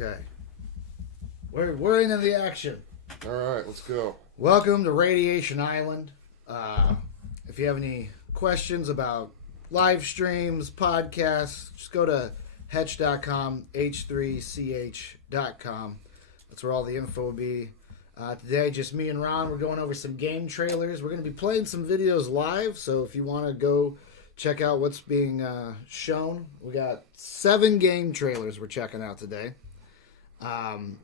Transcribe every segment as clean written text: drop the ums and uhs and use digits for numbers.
Okay. We're into the action. All right, let's go. Welcome to Radiation Island. If you have any questions about live streams, podcasts, just go to hetch.com, h3ch.com. That's where all the info will be. Today, just me and Ron. We're going over some game trailers. We're going to be playing some videos live, so if you want to go check out what's being shown, we got 7 game trailers we're checking out today.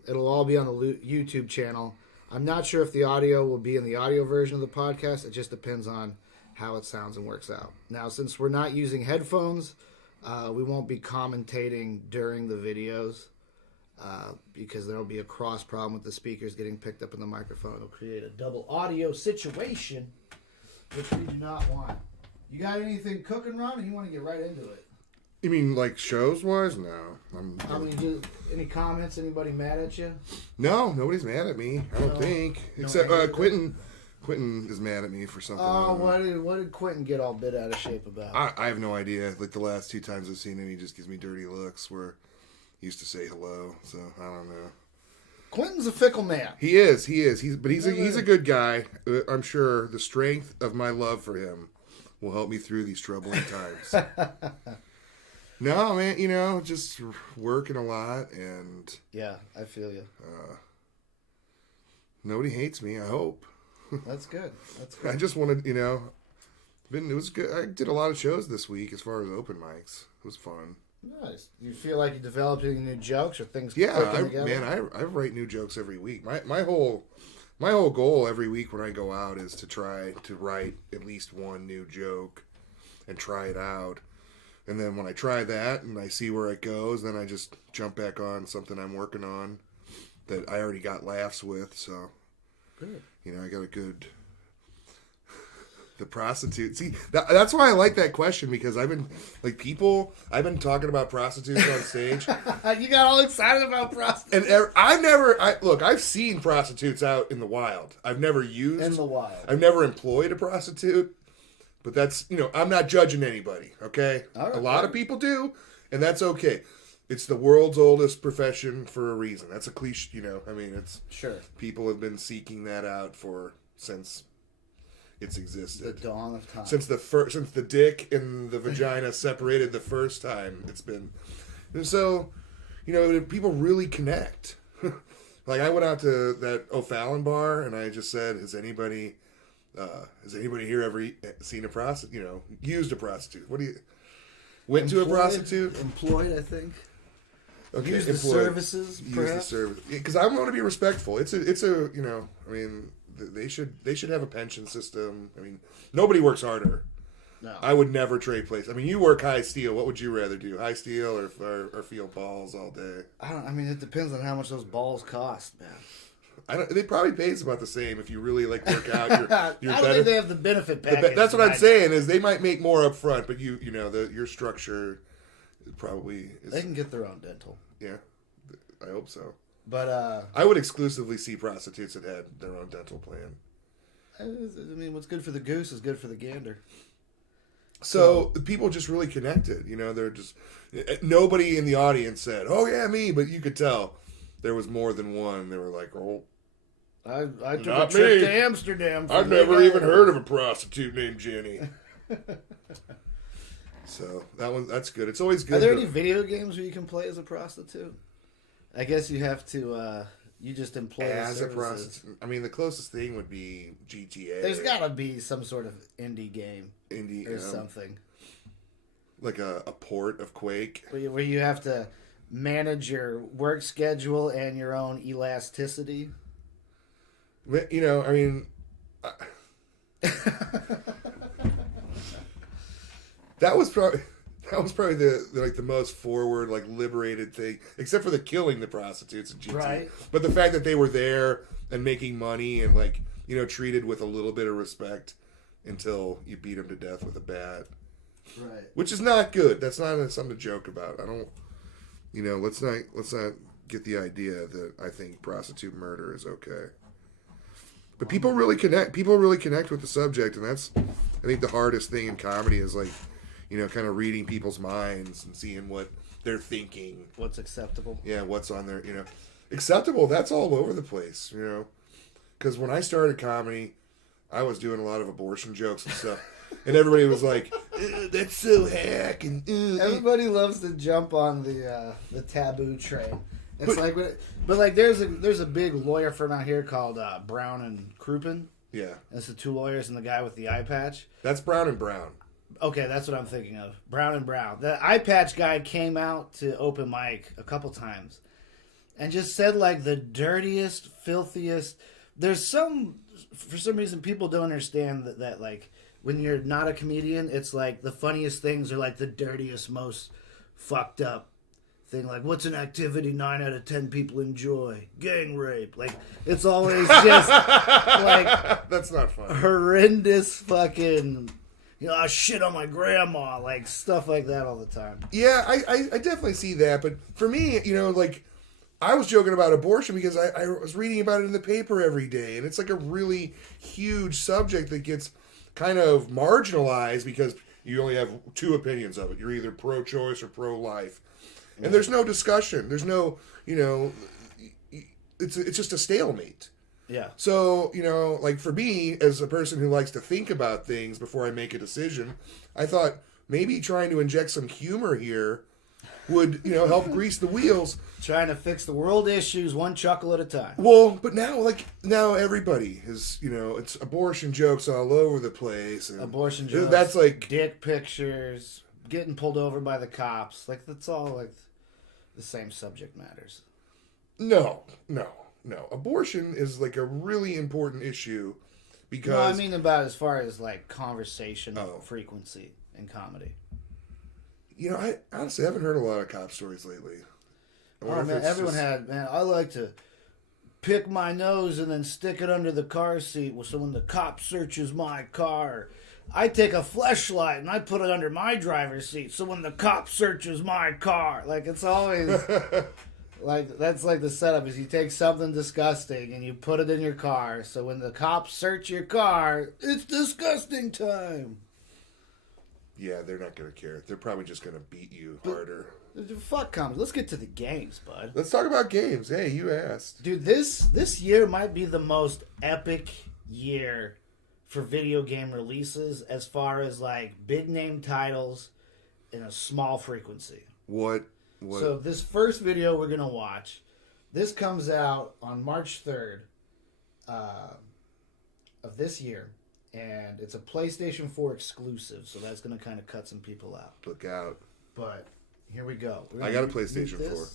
It'll all be on the YouTube channel. I'm not sure if the audio will be in the audio version of the podcast. It just depends on how it sounds and works out. Now, since we're not using headphones, we won't be commentating during the videos because there will be a cross problem with the speakers getting picked up in the microphone. It'll create a double audio situation, which we do not want. You got anything cooking, Ron, or you want to get right into it? You mean like shows-wise? No. Any comments? Anybody mad at you? No, nobody's mad at me. I don't think. Except Quentin. Quentin is mad at me for something. Oh, what did Quentin get all bit out of shape about? I have no idea. Like the last 2 times I've seen him, he just gives me dirty looks where he used to say hello. So I don't know. Quentin's a fickle man. He is. He's a good guy. I'm sure the strength of my love for him will help me through these troubling times. No, man, just working a lot and... Yeah, I feel you. Nobody hates me, I hope. That's good. I just wanted, it was good. I did a lot of shows this week as far as open mics. It was fun. Nice. Do you feel like you're developing new jokes or things Yeah, together? I write new jokes every week. My whole goal every week when I go out is to try to write at least one new joke and try it out. And then when I try that and I see where it goes, then I just jump back on something I'm working on that I already got laughs with. So, good. I got a good... The prostitute. See, that's why I like that question, because I've been talking about prostitutes on stage. You got all excited about prostitutes. And I've seen prostitutes out in the wild. I've never used... In the wild. I've never employed a prostitute. But that's, I'm not judging anybody, okay? Right, a lot of people do, and that's okay. It's the world's oldest profession for a reason. That's a cliche, it's... Sure. People have been seeking that out since it's existed. The dawn of time. Since the dick and the vagina separated the first time, it's been... And so, people really connect. Like, I went out to that O'Fallon bar, and I just said, has anybody here ever seen a prostitute? Used a prostitute? Went to a prostitute? Employed, I think. Okay, Use the services, perhaps. Use the service, because I want to be respectful. It's a they should have a pension system. Nobody works harder. No, I would never trade places. You work high steel. What would you rather do? High steel or feel balls all day? It depends on how much those balls cost, man. They probably pays about the same if you really work out. You're I don't think they have the benefit package. That's what I'm saying is they might make more up front, but your structure probably is, they can get their own dental. Yeah, I hope so. But I would exclusively see prostitutes that had their own dental plan. What's good for the goose is good for the gander. So people just really connected. They're just nobody in the audience said, "Oh yeah, me," but you could tell there was more than one. They were like, "Oh, I took a trip to Amsterdam. I've never even heard of a prostitute named Jenny." So that's good. It's always good. Are there any video games where you can play as a prostitute? I guess you have to. You just employ as a prostitute. The closest thing would be GTA. There's got to be some sort of indie game, or something like a port of Quake, where you have to manage your work schedule and your own elasticity. That was probably the most forward, liberated thing, except for the killing the prostitutes in GTA. Right. But the fact that they were there and making money and treated with a little bit of respect until you beat them to death with a bat. Right. Which is not good. That's not something to joke about. I don't. Let's not get the idea that I think prostitute murder is okay. But people really connect with the subject, and that's, I think, the hardest thing in comedy is kind of reading people's minds and seeing what they're thinking. What's acceptable? Yeah, what's on their, acceptable. That's all over the place, because when I started comedy, I was doing a lot of abortion jokes and stuff, and everybody was like, "That's so hack," and everybody loves to jump on the taboo train. It's but like there's a big lawyer firm out here called Brown and Crouppen. Yeah, it's the two lawyers and the guy with the eye patch. That's Brown and Brown. Okay, that's what I'm thinking of. Brown and Brown. The eye patch guy came out to open mic a couple times and just said like the dirtiest, filthiest. For some reason, people don't understand that like when you're not a comedian, it's like the funniest things are like the dirtiest, most fucked up thing. Like, what's an activity 9 out of 10 people enjoy? Gang rape. Like, it's always just like that's not fun. Horrendous fucking. I shit on my grandma, like stuff like that all the time. Yeah, I definitely see that. But for me, like I was joking about abortion because I was reading about it in the paper every day. And it's like a really huge subject that gets kind of marginalized because you only have two opinions of it. You're either pro-choice or pro-life. And there's no discussion. There's no, it's just a stalemate. Yeah. So, like for me, as a person who likes to think about things before I make a decision, I thought maybe trying to inject some humor here would, help grease the wheels. Trying to fix the world issues one chuckle at a time. Well, but now everybody is, it's abortion jokes all over the place. And abortion jokes. That's like dick pictures, getting pulled over by the cops. Like, that's all like the same subject matters. No. Abortion is like a really important issue because... No, I mean about as far as like conversation frequency in comedy. I honestly haven't heard a lot of cop stories lately. Oh man, everyone had, I like to pick my nose and then stick it under the car seat so when the cop searches my car, I take a fleshlight and I put it under my driver's seat so when the cop searches my car. Like, it's always... Like, that's like the setup is you take something disgusting and you put it in your car. So when the cops search your car, it's disgusting time. Yeah, they're not going to care. They're probably just going to beat you harder. Fuck comedy. Let's get to the games, bud. Let's talk about games. Hey, you asked. Dude, this year might be the most epic year for video game releases as far as like big name titles in a small frequency. What? So this first video we're going to watch, this comes out on March 3rd of this year, and it's a PlayStation 4 exclusive, so that's going to kind of cut some people out. Look out. But here we go. I got a PlayStation 4.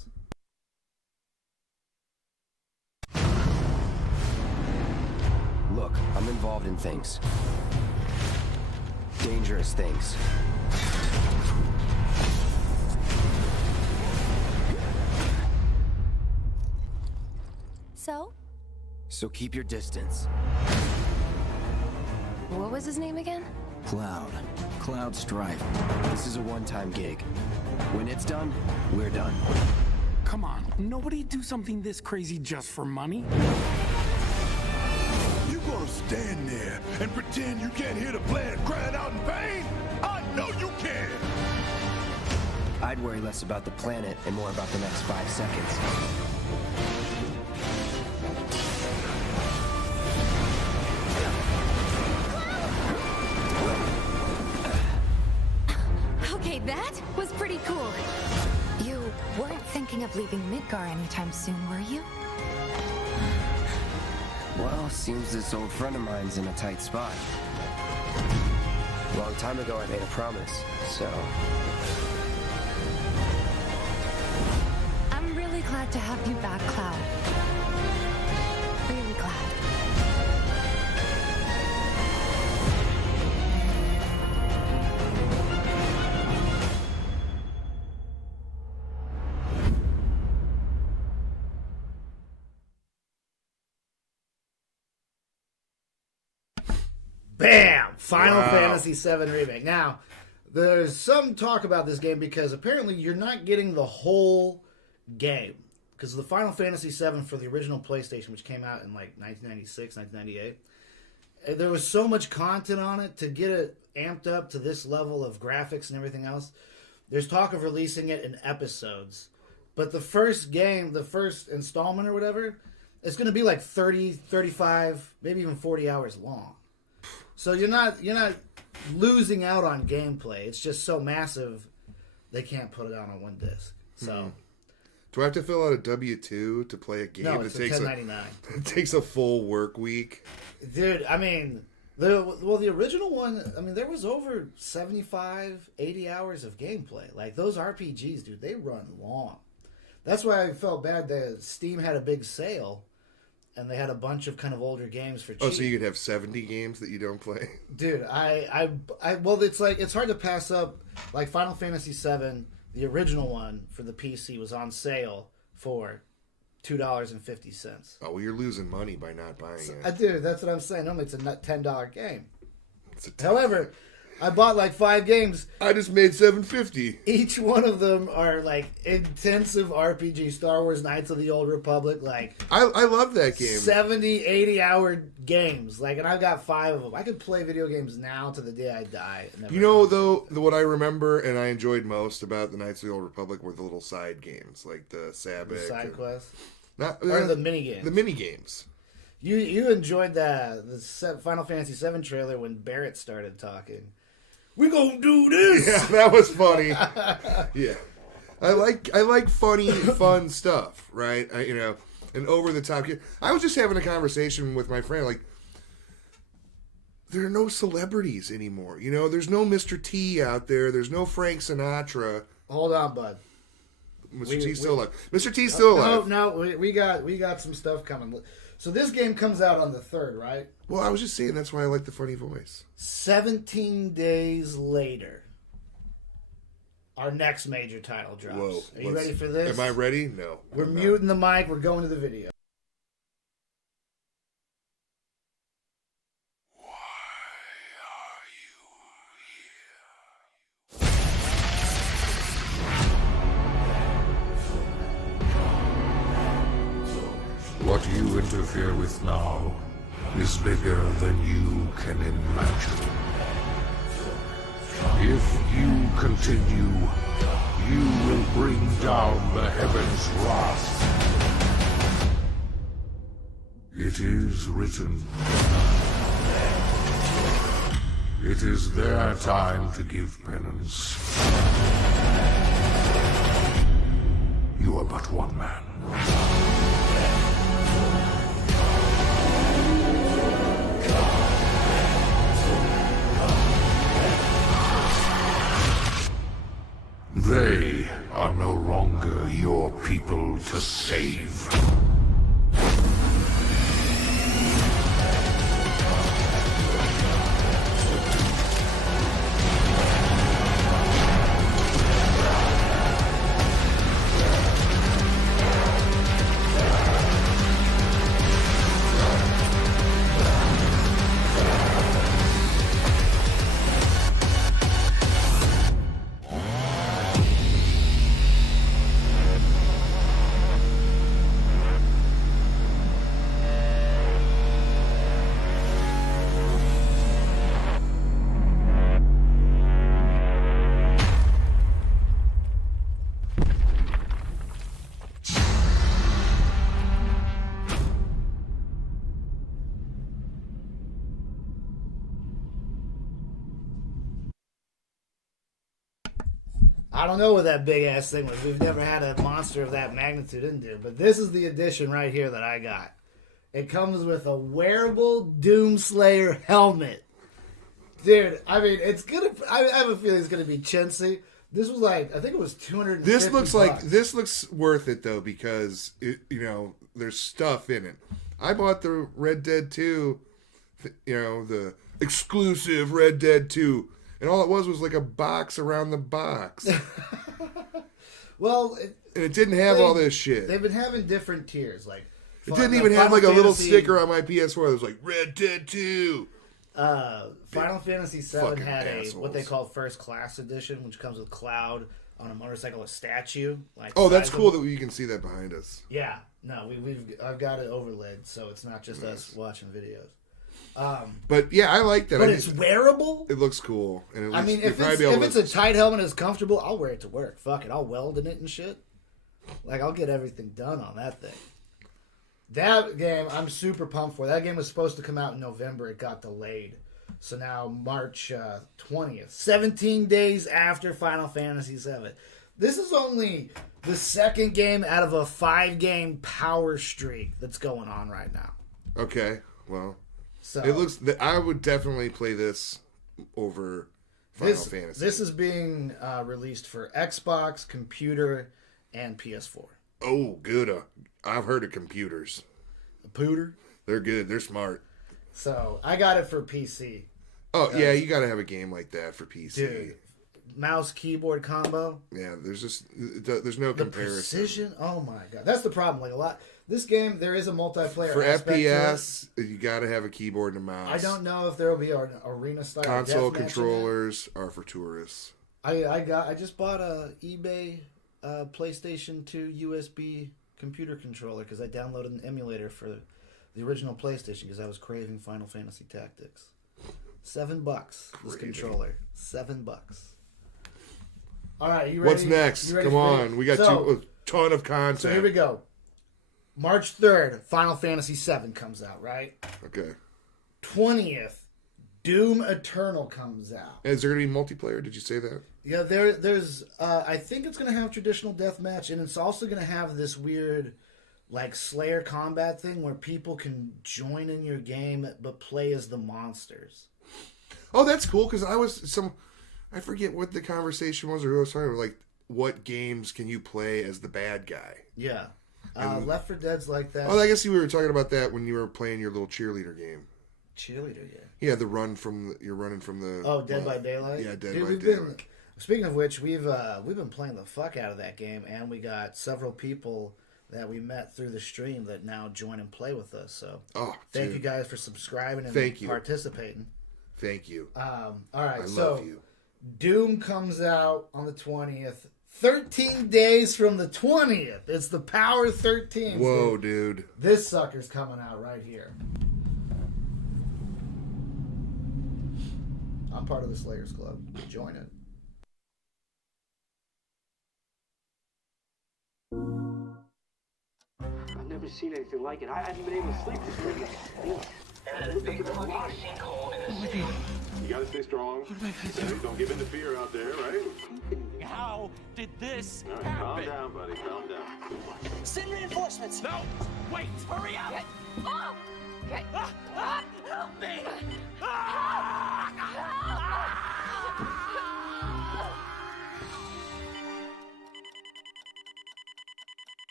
Look, I'm involved in things. Dangerous things. So keep your distance. What was his name again? Cloud Strife. This is a one-time gig. When it's done, we're done. Come on, nobody do something this crazy just for money. You gonna stand there and pretend you can't hear the planet crying out in pain? I know you can! I'd worry less about the planet and more about the next 5 seconds. Okay, that was pretty cool. You weren't thinking of leaving Midgar anytime soon, were you? Well, seems this old friend of mine's in a tight spot. Long time ago, I made a promise, so... I'm really glad to have you back, Cloud. Really glad. Bam! Final Fantasy VII Remake. Now, there's some talk about this game because apparently you're not getting the whole game. Because the Final Fantasy VII for the original PlayStation, which came out in like 1996, 1998, there was so much content on it to get it amped up to this level of graphics and everything else, there's talk of releasing it in episodes. But the first game, the first installment or whatever, it's going to be like 30, 35, maybe even 40 hours long. So you're not losing out on gameplay. It's just so massive they can't put it out on one disc. So Do I have to fill out a W-2 to play a game? no, it's a $10.99. It takes a full work week. Dude, I mean, the original one, I mean, there was over 75, 80 hours of gameplay. Like, those RPGs, dude, they run long. That's why I felt bad that Steam had a big sale, and they had a bunch of kind of older games for cheap. Oh, so you could have 70 games that you don't play? Dude, well, it's like, it's hard to pass up, like, Final Fantasy VII, the original one for the PC was on sale for $2.50. Oh, well, you're losing money by not buying it. Dude, that's what I'm saying. Normally it's a $10 game. It's However, I bought like 5 games. I just made $7.50. Each one of them are like intensive RPG. Star Wars Knights of the Old Republic, like I love that game. 70, 80 hour games. Like, and I've got 5 of them. I could play video games now to the day I die. And never You know, though, what I remember and I enjoyed most about the Knights of the Old Republic were the little side games, like the Sabbath. side quests. Or the mini games. The mini games. You enjoyed the Final Fantasy VII trailer when Barrett started talking. We gonna do this. Yeah, that was funny. Yeah, I like funny, fun stuff, right? And over the top. I was just having a conversation with my friend, like, there are no celebrities anymore. You know, there's no Mr. T out there. There's no Frank Sinatra. Hold on, bud. Mr. T's still alive. Mr. T's still alive. No, we got some stuff coming. So this game comes out on the 3rd, right? Well, I was just saying that's why I like the funny voice. 17 days later, our next major title drops. Whoa. Are you ready for this? Am I ready? No. We're I'm not. muting the mic. We're going to the video. What you interfere with now is bigger than you can imagine. If you continue, you will bring down the heavens' wrath. It is written. It is their time to give penance. You are but one man. They are no longer your people to save. I don't know what that big ass thing was. We've never had a monster of that magnitude in there. But this is the edition right here that I got. It comes with a wearable Doomslayer helmet. Dude, I mean, it's gonna. I have a feeling it's gonna be chintzy. This was like, I think it was $250. This looks worth it though, because there's stuff in it. I bought the Red Dead 2, the exclusive Red Dead 2. And all it was like a box around the box. Well, and it didn't have all this shit. They've been having different tiers. Like, it didn't even have like a little sticker on my PS4 that was like Red Dead 2. Final Fantasy VII had assholes. what they call First Class Edition, which comes with Cloud on a motorcycle, a statue. Like, oh, that's cool that you can see that behind us. Yeah, no, I've got it overlaid, so it's not just us watching videos. But yeah, I like that. But I it's think wearable. it looks cool, and it I mean, you'll if probably it's, be able if to- it's a tight helmet and it's comfortable, I'll wear it to work. Fuck it, I'll weld in it and shit. Like, I'll get everything done on that thing. That game, I'm super pumped for. That game was supposed to come out in November. It got delayed. So now March 20th, 17 days after Final Fantasy VII. This is only the second game out of a 5-game power streak that's going on right now. Okay, well, So it looks. I would definitely play this over Final Fantasy. This is being released for Xbox, computer, and PS4. Oh, good. I've heard of computers. Pooter. They're good. They're smart. So I got it for PC. Oh yeah, you got to have a game like that for PC. Dude, mouse keyboard combo. Yeah, there's no The comparison. precision. Oh my god, that's the problem. Like a lot. This game, there is a multiplayer For aspect to it. FPS, you got to have a keyboard and a mouse. I don't know if there will be an arena style Console deathmatch in it. controllers are for tourists. I just bought a eBay PlayStation 2 USB computer controller because I downloaded an emulator for the original PlayStation because I was craving Final Fantasy Tactics. $7 this controller. $7. All right, you ready? What's next? You ready Come for on, it? we got a ton of content. So here we go. March 3rd, Final Fantasy VII comes out, right? Okay. 20th, Doom Eternal comes out. Is there gonna be multiplayer? Did you say that? Yeah, there's. I think it's gonna have traditional deathmatch, and it's also gonna have this weird, like Slayer combat thing where people can join in your game but play as the monsters. Oh, that's cool because I forget what the conversation was or who I was talking about. Like, what games can you play as the bad guy? Yeah, Left 4 Dead's like that. Oh, I guess we were talking about that when you were playing your little cheerleader game. Cheerleader, yeah. Yeah, you're running from the. Oh, Dead by Daylight. Yeah, Dead Dude, by we've Daylight. Speaking of which, we've been playing the fuck out of that game, and we got several people that we met through the stream that now join and play with us. So, thank you guys for subscribing and participating. Thank you. All right, I so love you. Doom comes out on the 20th. 13 days from the 20th. It's the Power 13. Whoa, dude. This sucker's coming out right here. I'm part of the Slayers Club. Join it. I've never seen anything like it. I haven't been able to sleep this weekend. You gotta stay strong. Don't give in to fear out there, right? How did this All right, happen? calm down, buddy. Calm down. Send reinforcements. No! Wait! Hurry up! Help me!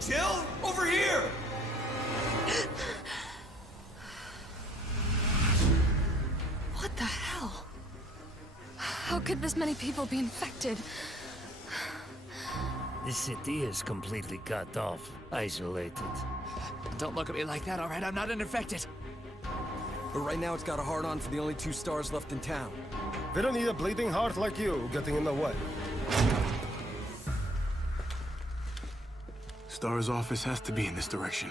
Jill, over here! What the hell? How could this many people be infected? This city is completely cut off, isolated. Don't look at me like that, alright? I'm not infected. But right now it's got a hard-on for the only 2 stars left in town. They don't need a bleeding heart like you getting in the way. Star's office has to be in this direction.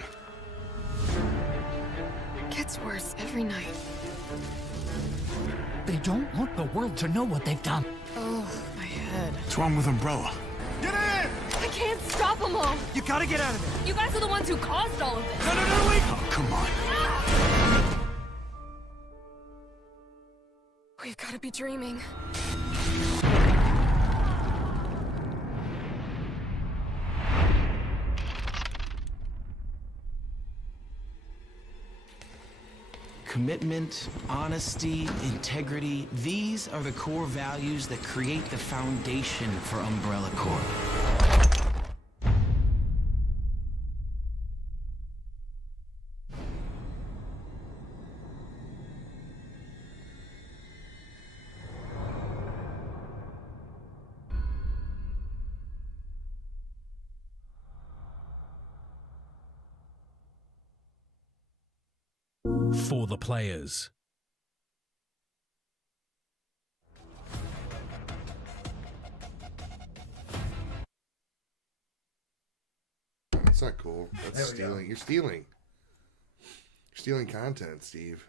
Gets worse every night. They don't want the world to know what they've done. Oh, my head. What's wrong with Umbrella? Get in! I can't stop them all! You gotta get out of there! You guys are the ones who caused all of this! No, wait! Oh, come on. We've got to be dreaming. Commitment, honesty, integrity, these are the core values that create the foundation for Umbrella Corp. For the players. That's not cool. That's There we stealing. go. You're stealing. You're stealing content, Steve.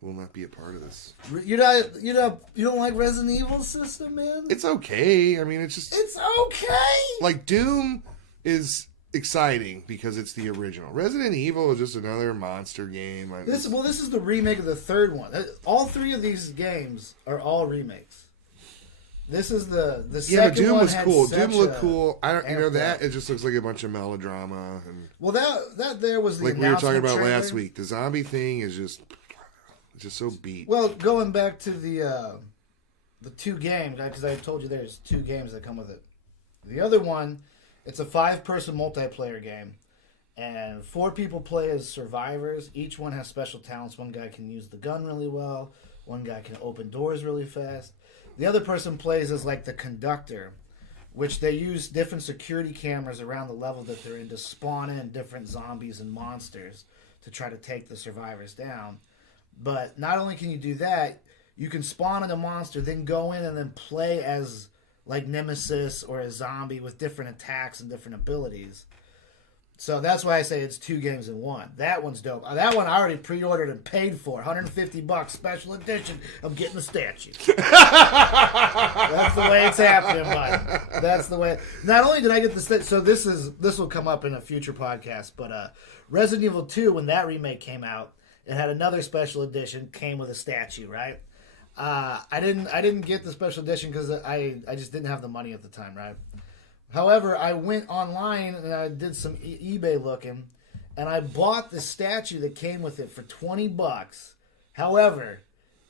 Will not be a part of this. You don't like Resident Evil system, man? It's okay. I mean, it's just It's okay. like Doom is exciting because it's the original. Resident Evil is just another monster game. This is the remake of the third one. All three of these games are all remakes. This is the yeah, second but Doom one was had cool. such Doom looked a cool. I don't, you know amped that up. it just looks like a bunch of melodrama and Well, that there was the like we were talking announcement about trailer. last week. The zombie thing is just so beat. Well, going back to the two games, because I told you there's two games that come with it. The other one, it's a 5-person multiplayer game, and 4 people play as survivors. Each one has special talents. One guy can use the gun really well. One guy can open doors really fast. The other person plays as like the conductor, which they use different security cameras around the level that they're in to spawn in different zombies and monsters to try to take the survivors down. But not only can you do that, you can spawn in a monster, then go in and then play as like Nemesis or a zombie with different attacks and different abilities. So that's why I say it's 2 games in one. That one's dope. That one I already pre-ordered and paid for. $150 special edition. I'm getting the statue. That's the way it's happening, bud. That's the way. Not only did I get the statue, so this will come up in a future podcast, but Resident Evil 2, when that remake came out, it had another special edition, came with a statue, right? I didn't get the special edition because I just didn't have the money at the time, right? However, I went online and I did some eBay looking, and I bought the statue that came with it for $20. However,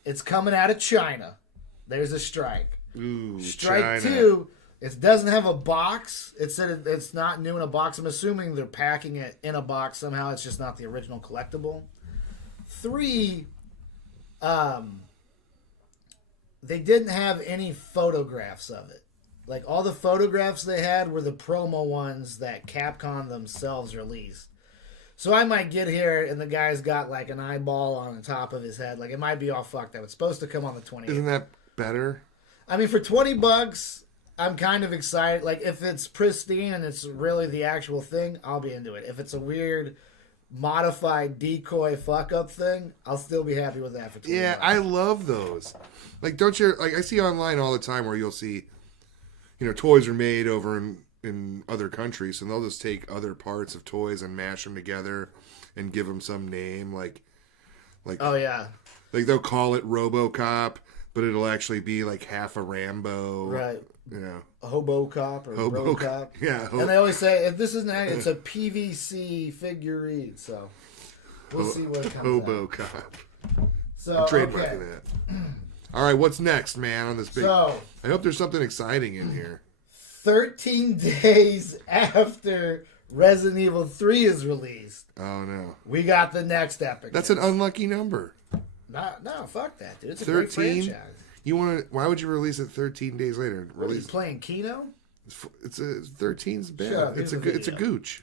it's coming out of China. There's a strike. Ooh, Strike China. 2. It doesn't have a box. It said it's not new in a box. I'm assuming they're packing it in a box somehow. It's just not the original collectible. 3, they didn't have any photographs of it. Like, all the photographs they had were the promo ones that Capcom themselves released. So I might get here and the guy's got like an eyeball on the top of his head. Like, it might be all fucked up. It's supposed to come on the 28th. Isn't that better? I mean, for $20, I'm kind of excited. Like, if it's pristine and it's really the actual thing, I'll be into it. If it's a weird modified decoy fuck up thing, I'll still be happy with that for $20. Yeah, I love those. Like, don't you like? I see online all the time where you'll see, toys are made over in other countries, and they'll just take other parts of toys and mash them together and give them some name, like oh yeah, like they'll call it RoboCop, but it'll actually be like half a Rambo, right? A HoboCop or RoboCop. Yeah, and they always say if this isn't, it's a PVC figurine. So we'll see what comes out. HoboCop. So I'm trademarking that. All right, what's next, man? On this big, So, I hope there's something exciting in here. 13 days after Resident Evil 3 is released, Oh no, we got the next epic. that's an unlucky number. No, fuck that, dude. It's a 13. great franchise. You want to? Why would you release it 13 days later? What, are you Release playing Kino? it's a 13's bad. Shut up, It's a here's a it's a video. gooch.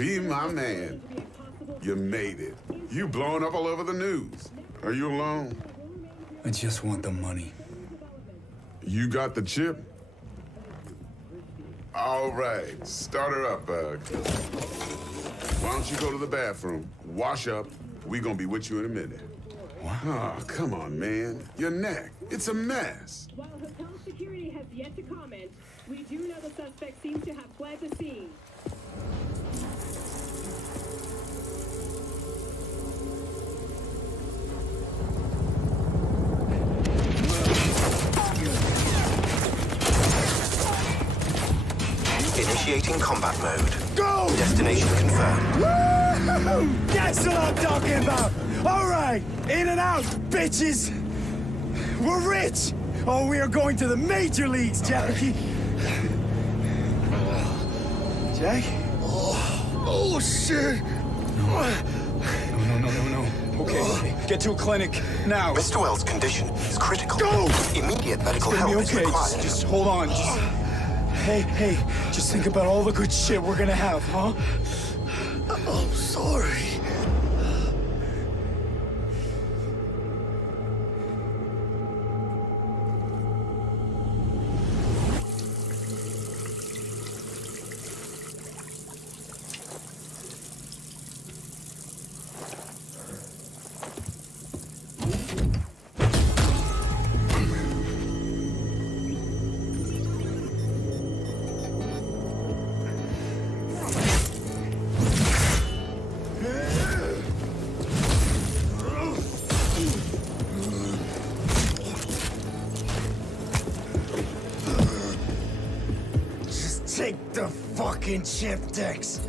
V, my man. You made it. You blowing up all over the news. Are you alone? I just want the money. You got the chip? All right, start her up, Bug. Why don't you go to the bathroom, wash up, we gonna be with you in a minute. What? Oh, come on, man. Your neck, it's a mess. While hotel security has yet to comment, we do know the suspect seems to have fled the scene. Initiating combat mode. Go! Destination confirmed. Woo! That's what I'm talking about! Alright, in and out, bitches! We're rich! Oh, we are going to the major leagues, Jackie! Jack? Oh, shit! No. Okay, get to a clinic, now! Mr. Wells' condition is critical. Go! Immediate medical It's gonna help be okay. is required. Just hold on. Hey, just think about all the good shit we're gonna have, huh? I'm sorry. Take the fucking chip, Dex.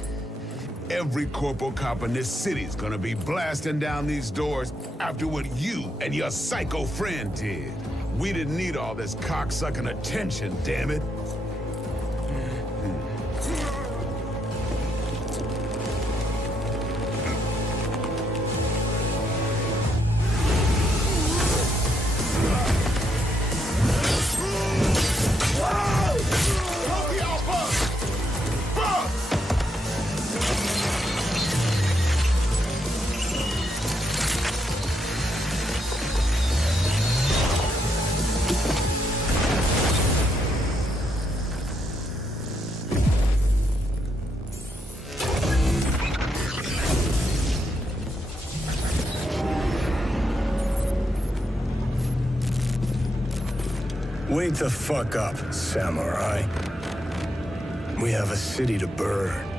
Every corporal cop in this city's gonna be blasting down these doors after what you and your psycho friend did. We didn't need all this cocksucking attention, damn it. Wake the fuck up, samurai. We have a city to burn.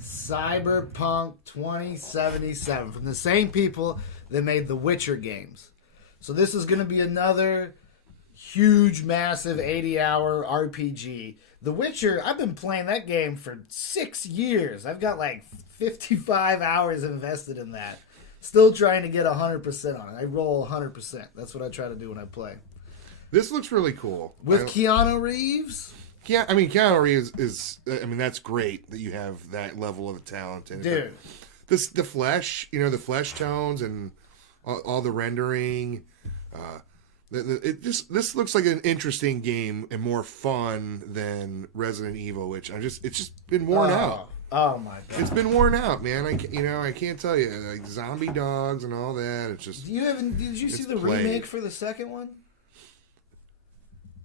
Cyberpunk 2077 from the same people that made the Witcher games. So this is going to be another huge, massive 80-hour RPG. The Witcher, I've been playing that game for 6 years. I've got like 55 hours invested in that. Still trying to get 100% on it. I roll 100%. That's what I try to do when I play. This looks really cool. With Keanu Reeves? Yeah, I mean, Keanu Reeves is I mean, that's great that you have that level of talent in it. Dude. The flesh, the flesh tones and all the rendering. This looks like an interesting game and more fun than Resident Evil, which it's just been worn out. Oh my god, it's been worn out, man. I can't tell you, like zombie dogs and all that. It's just did you see the remake for the second one?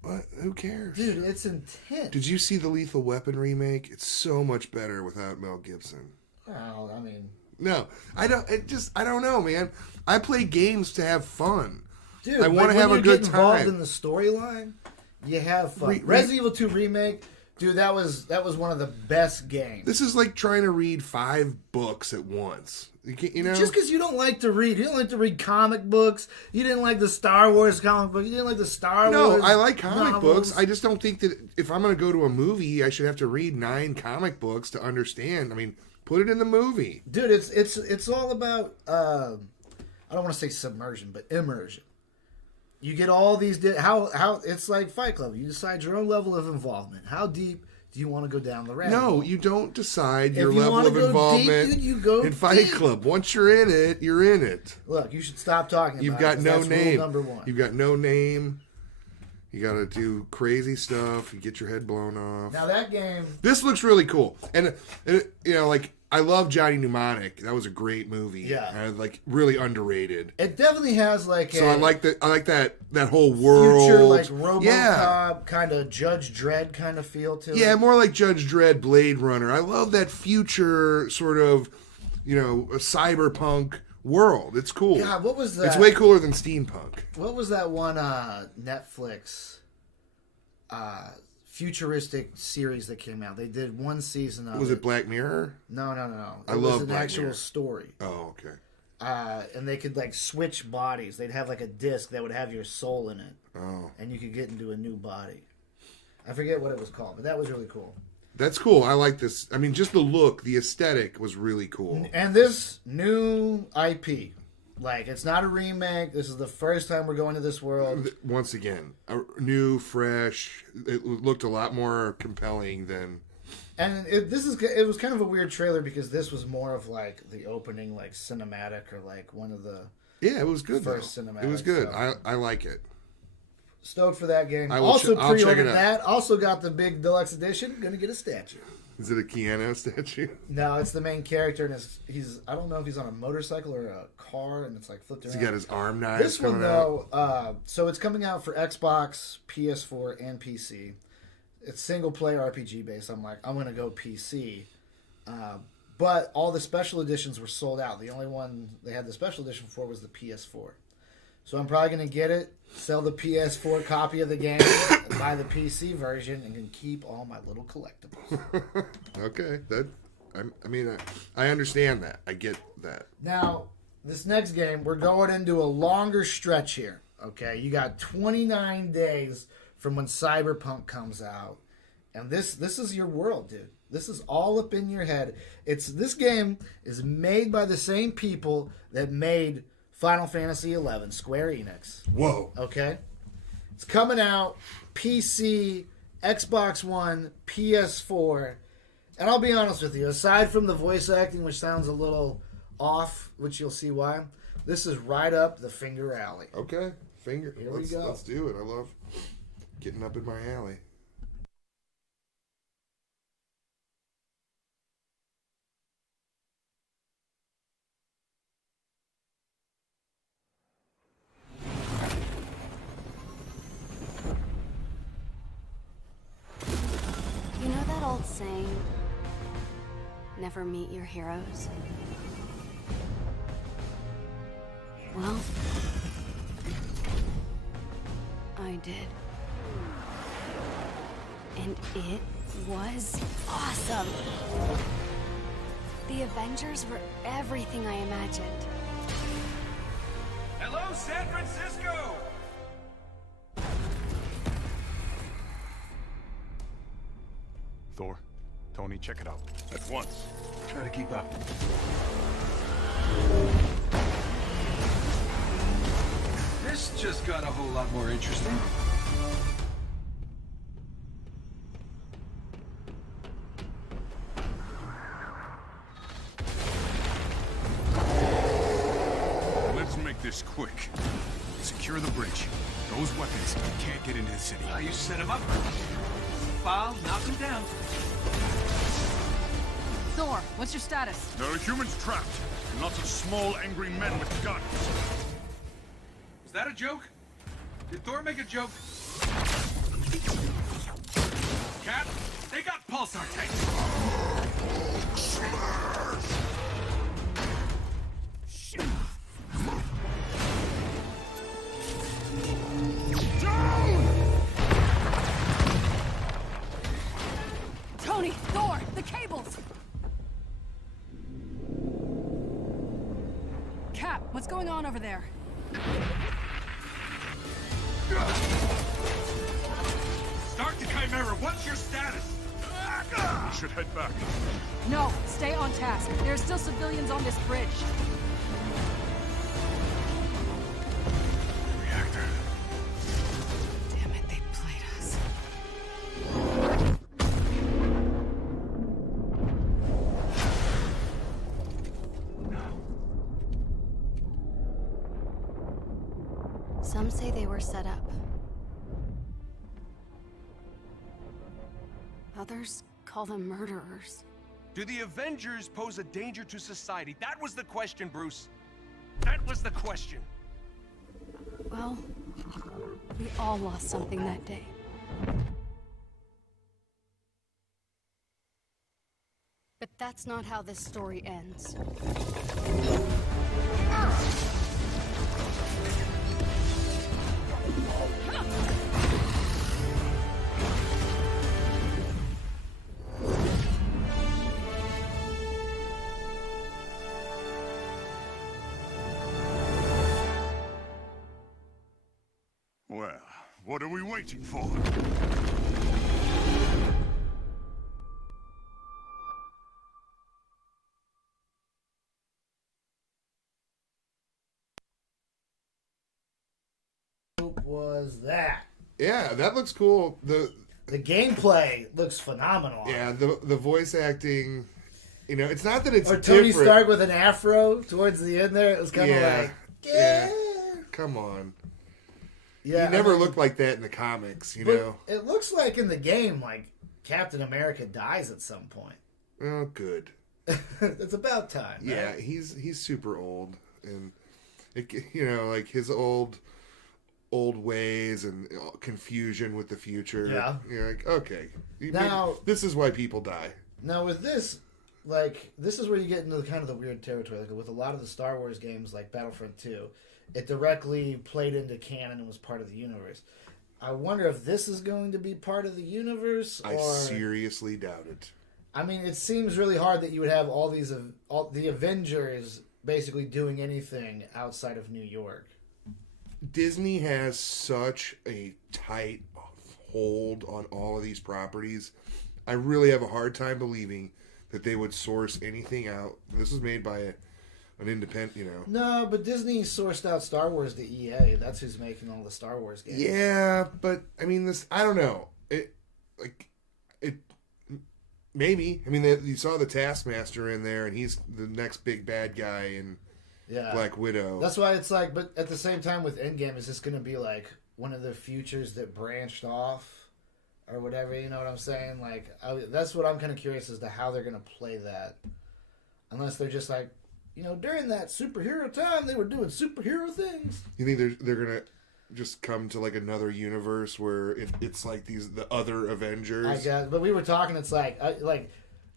What? Who cares? Dude, it's intense. Did you see the Lethal Weapon remake? It's so much better without Mel Gibson. Well, I mean... No, I don't. I don't know, man. I play games to have fun. Dude, I want to have a good time. Involved in the storyline, you have fun. Resident Evil 2 remake, dude, that was one of the best games. This is like trying to read 5 books at once. Just because you don't like to read. You don't like to read comic books. You didn't like the Star Wars comic book. You didn't like the Star Wars No, I like comic novels. books. I just don't think that if I'm going to go to a movie, I should have to read 9 comic books to understand. I mean, put it in the movie. Dude, it's all about, I don't want to say submersion, but immersion. You get all these how it's like Fight Club. You decide your own level of involvement. How deep do you want to go down the rabbit hole? No, you don't decide If your you level wanna of go involvement deep, dude, you go in Fight deep. Club. Once you're in it, you're in it. Look, you should stop talking. You've about got it, 'cause no that's rule name. number one. You've got no name. You got to do crazy stuff. You get your head blown off. Now that game, This looks really cool, and you know, like I love Johnny Mnemonic. That was a great movie. Yeah. Like really underrated. it definitely has like So a I like that whole world. future like RoboCop Yeah. kind of Judge Dredd kind of feel to it. Yeah, more like Judge Dredd, Blade Runner. I love that future sort of, you know, a cyberpunk world. It's cool. God, what was that? It's way cooler than steampunk. What was that one Netflix futuristic series that came out? They did one season of Was it Black Mirror? No. I It love was an Black actual Mirror. story. Oh, okay. And they could like switch bodies. They'd have like a disc that would have your soul in it. Oh. And you could get into a new body. I forget what it was called, but that was really cool. That's cool. I like this. I mean, just the look, the aesthetic was really cool. And this new IP, like it's not a remake. This is the first time we're going to this world. Once again, new, fresh. It looked a lot more compelling than. And it was kind of a weird trailer because this was more of like the opening, like cinematic or like one of the Yeah, it was good. first Though. cinematic. It was good. So. I like it. Stoked for that game. I will Also I'll check pre-ordered it out. that. Also got the big deluxe edition. Gonna get a statue. Is it a Keanu statue? No, it's the main character, and he's I don't know if he's on a motorcycle or a car, and it's like flipped around. Has he got his arm knives This one coming out? though, so it's coming out for Xbox, PS4, and PC. It's single player RPG based. I'm like, I'm gonna go PC, but all the special editions were sold out. The only one they had the special edition for was the PS4. So I'm probably gonna get it, sell the PS4 copy of the game, and buy the PC version, and can keep all my little collectibles. Okay, I understand that. I get that. Now, this next game, we're going into a longer stretch here. Okay, you got 29 days from when Cyberpunk comes out, and this is your world, dude. This is all up in your head. This game is made by the same people that made Final Fantasy XI, Square Enix. Whoa. Okay, it's coming out PC, Xbox One, PS4, and I'll be honest with you. Aside from the voice acting, which sounds a little off, which you'll see why, this is right up the finger alley. Okay, Here we go. Let's do it. I love getting up in my alley. You know that old saying, never meet your heroes? Well, I did. And it was awesome. The Avengers were everything I imagined. Hello, San Francisco! Thor, Tony, check it out. At once. Try to keep up. This just got a whole lot more interesting. Let's make this quick. Secure the bridge. Those weapons can't get into the city. You set him up. Foul, knock him down. Thor, what's your status? There are humans trapped, and lots of small, angry men with guns. Was that a joke? Did Thor make a joke? Cat, they got pulsar tanks. Tony, Thor, the cables! Cap, what's going on over there? Start the Chimera. What's your status? We should head back. No, stay on task. There are still civilians on this bridge. Reactor. Some say they were set up. Others call them murderers. Do the Avengers pose a danger to society? That was the question, Bruce. That was the question. Well, we all lost something that day. But that's not how this story ends. Well, what are we waiting for? Was that? Yeah, that looks cool. The gameplay looks phenomenal. Yeah, the voice acting, you know, it's not that it's or Tony different. Stark with an afro towards the end there. It was kind of like, yeah, come on. Yeah, he never I mean, looked like that in the comics, you but know. it looks like in the game, like Captain America dies at some point. Oh, good. It's about time. Yeah, right? he's super old, and it, you know, like his old ways and confusion with the future. Yeah, you're like, okay, now this is why people die. Now with this, like, this is where you get into kind of the weird territory. Like with a lot of the Star Wars games, like Battlefront 2, it directly played into canon and was part of the universe. I wonder if this is going to be part of the universe. I seriously doubt it. I mean, it seems really hard that you would have all the Avengers basically doing anything outside of New York. Disney has such a tight hold on all of these properties. I really have a hard time believing that they would source anything out. This was made by an independent, you know. No, but Disney sourced out Star Wars to EA. That's who's making all the Star Wars games. Yeah, but I mean, I don't know. Maybe. I mean, you saw the Taskmaster in there, and he's the next big bad guy in Black Widow. That's why it's like, but at the same time with Endgame, is this going to be like one of the futures that branched off or whatever? You know what I'm saying? Like, that's what I'm kind of curious as to how they're going to play that. Unless they're just like, you know, during that superhero time, they were doing superhero things. You think they're going to just come to like another universe where it's like the other Avengers? I guess, but we were talking. It's like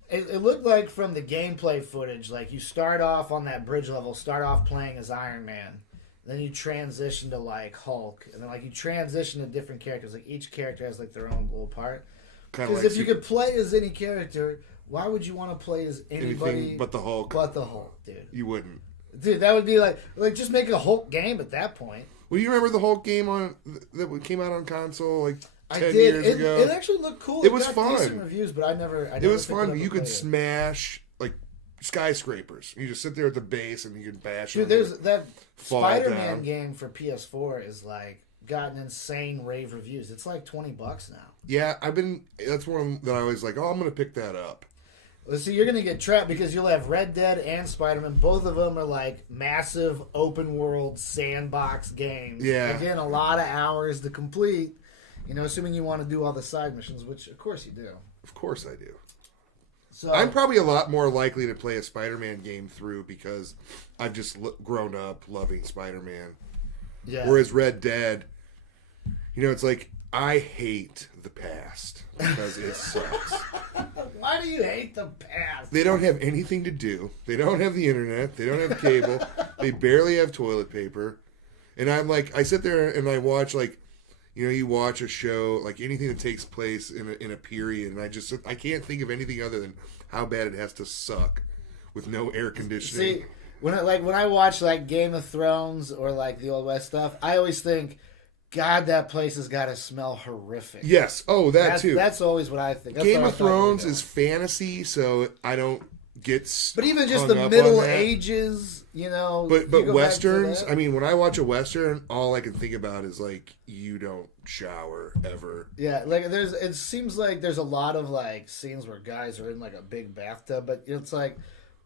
it looked like from the gameplay footage, like you start off on that bridge level, start off playing as Iron Man, then you transition to like Hulk, and then like you transition to different characters. Like each character has like their own little part. Because like if you could play as any character, why would you want to play as anybody anything but the Hulk? But the Hulk, dude. You wouldn't. Dude, that would be like just make a Hulk game at that point. Well, you remember the Hulk game that came out on console like 10 I did. years ago? It actually looked cool. It was got fun. Decent reviews, but I never. It was fun. You could smash like skyscrapers. You just sit there at the base and you could bash. Dude, them there's that fall Spider-Man down. game for PS4 is like gotten insane rave reviews. It's like $20 now. Yeah, that's one that I was like, oh, I'm gonna pick that up. Well, see, you're gonna get trapped because you'll have Red Dead and Spider-Man. Both of them are like massive open world sandbox games. Yeah. Again, a lot of hours to complete. You know, assuming you want to do all the side missions, which of course you do. Of course I do. So I'm probably a lot more likely to play a Spider-Man game through because I've just grown up loving Spider-Man. Yeah. Whereas Red Dead, you know, it's like I hate the past because it sucks. Why do you hate the past? They don't have anything to do. They don't have the internet. They don't have cable. They barely have toilet paper. And I'm like, I sit there and I watch like, you know, you watch a show, like anything that takes place in a period, and I can't think of anything other than how bad it has to suck with no air conditioning. See, when I watch like Game of Thrones or like the Old West stuff, I always think, God, that place has got to smell horrific. Yes. Oh, that's too. That's always what I think. That's Game what I of thought you were Thrones doing. is fantasy, so I don't get. But even just hung the up Middle on that. Ages, you know. But you go back to westerns. that. I mean, when I watch a western, all I can think about is like you don't shower ever. Yeah, like it seems like there's a lot of like scenes where guys are in like a big bathtub, but it's like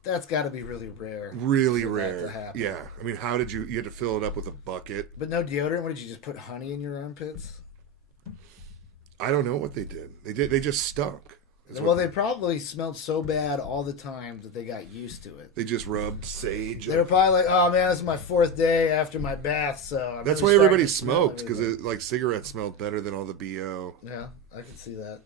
that's got to be really rare. Really for that rare. to happen. Yeah. I mean, how did you had to fill it up with a bucket? But no deodorant? What did you just put honey in your armpits? I don't know what they did. They just stunk. Well, they probably smelled so bad all the time that they got used to it. They just rubbed sage. They were probably like, "Oh man, this is my 4th day after my bath, so." That's why everybody smoked, because like cigarettes smelled better than all the BO. Yeah, I can see that.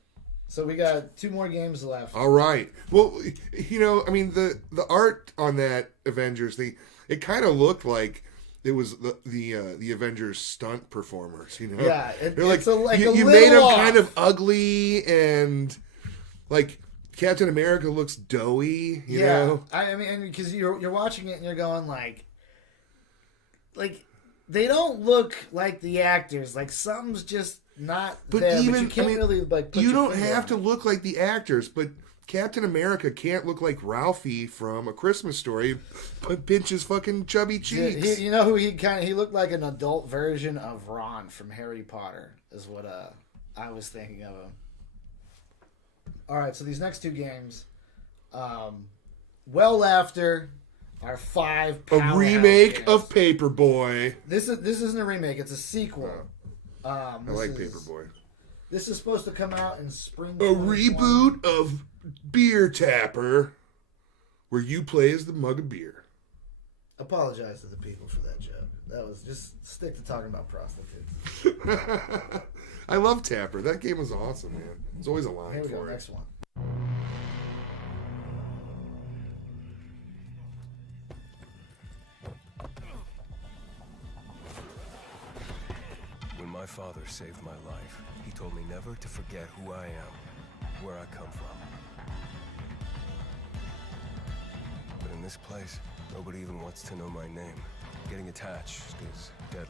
So we got 2 more games left. All right. Well, you know, I mean, the art on that Avengers, it kind of looked like it was the Avengers stunt performers. You know, yeah, you made them kind of ugly and. Like, Captain America looks doughy, you know? I mean, because you're watching it and you're going like, they don't look like the actors. Like, something's just not there. But you can't really, like, put you your don't finger have on to it. look like the actors, but Captain America can't look like Ralphie from A Christmas Story, but pinch his fucking chubby cheeks. You know who he looked like an adult version of Ron from Harry Potter, is what I was thinking of him. All right, so these next 2 games, well after our 5 a remake games. of Paperboy. This isn't a remake; it's a sequel. I like Paperboy. This is supposed to come out in spring. A reboot of Beer Tapper, where you play as the mug of beer. Apologize to the people for that joke. That was just stick to talking about prostitutes. I love Tapper. That game was awesome, man. There's always a line Here we for go. it. Next one. When my father saved my life, he told me never to forget who I am, where I come from. But in this place, nobody even wants to know my name. Getting attached is deadly.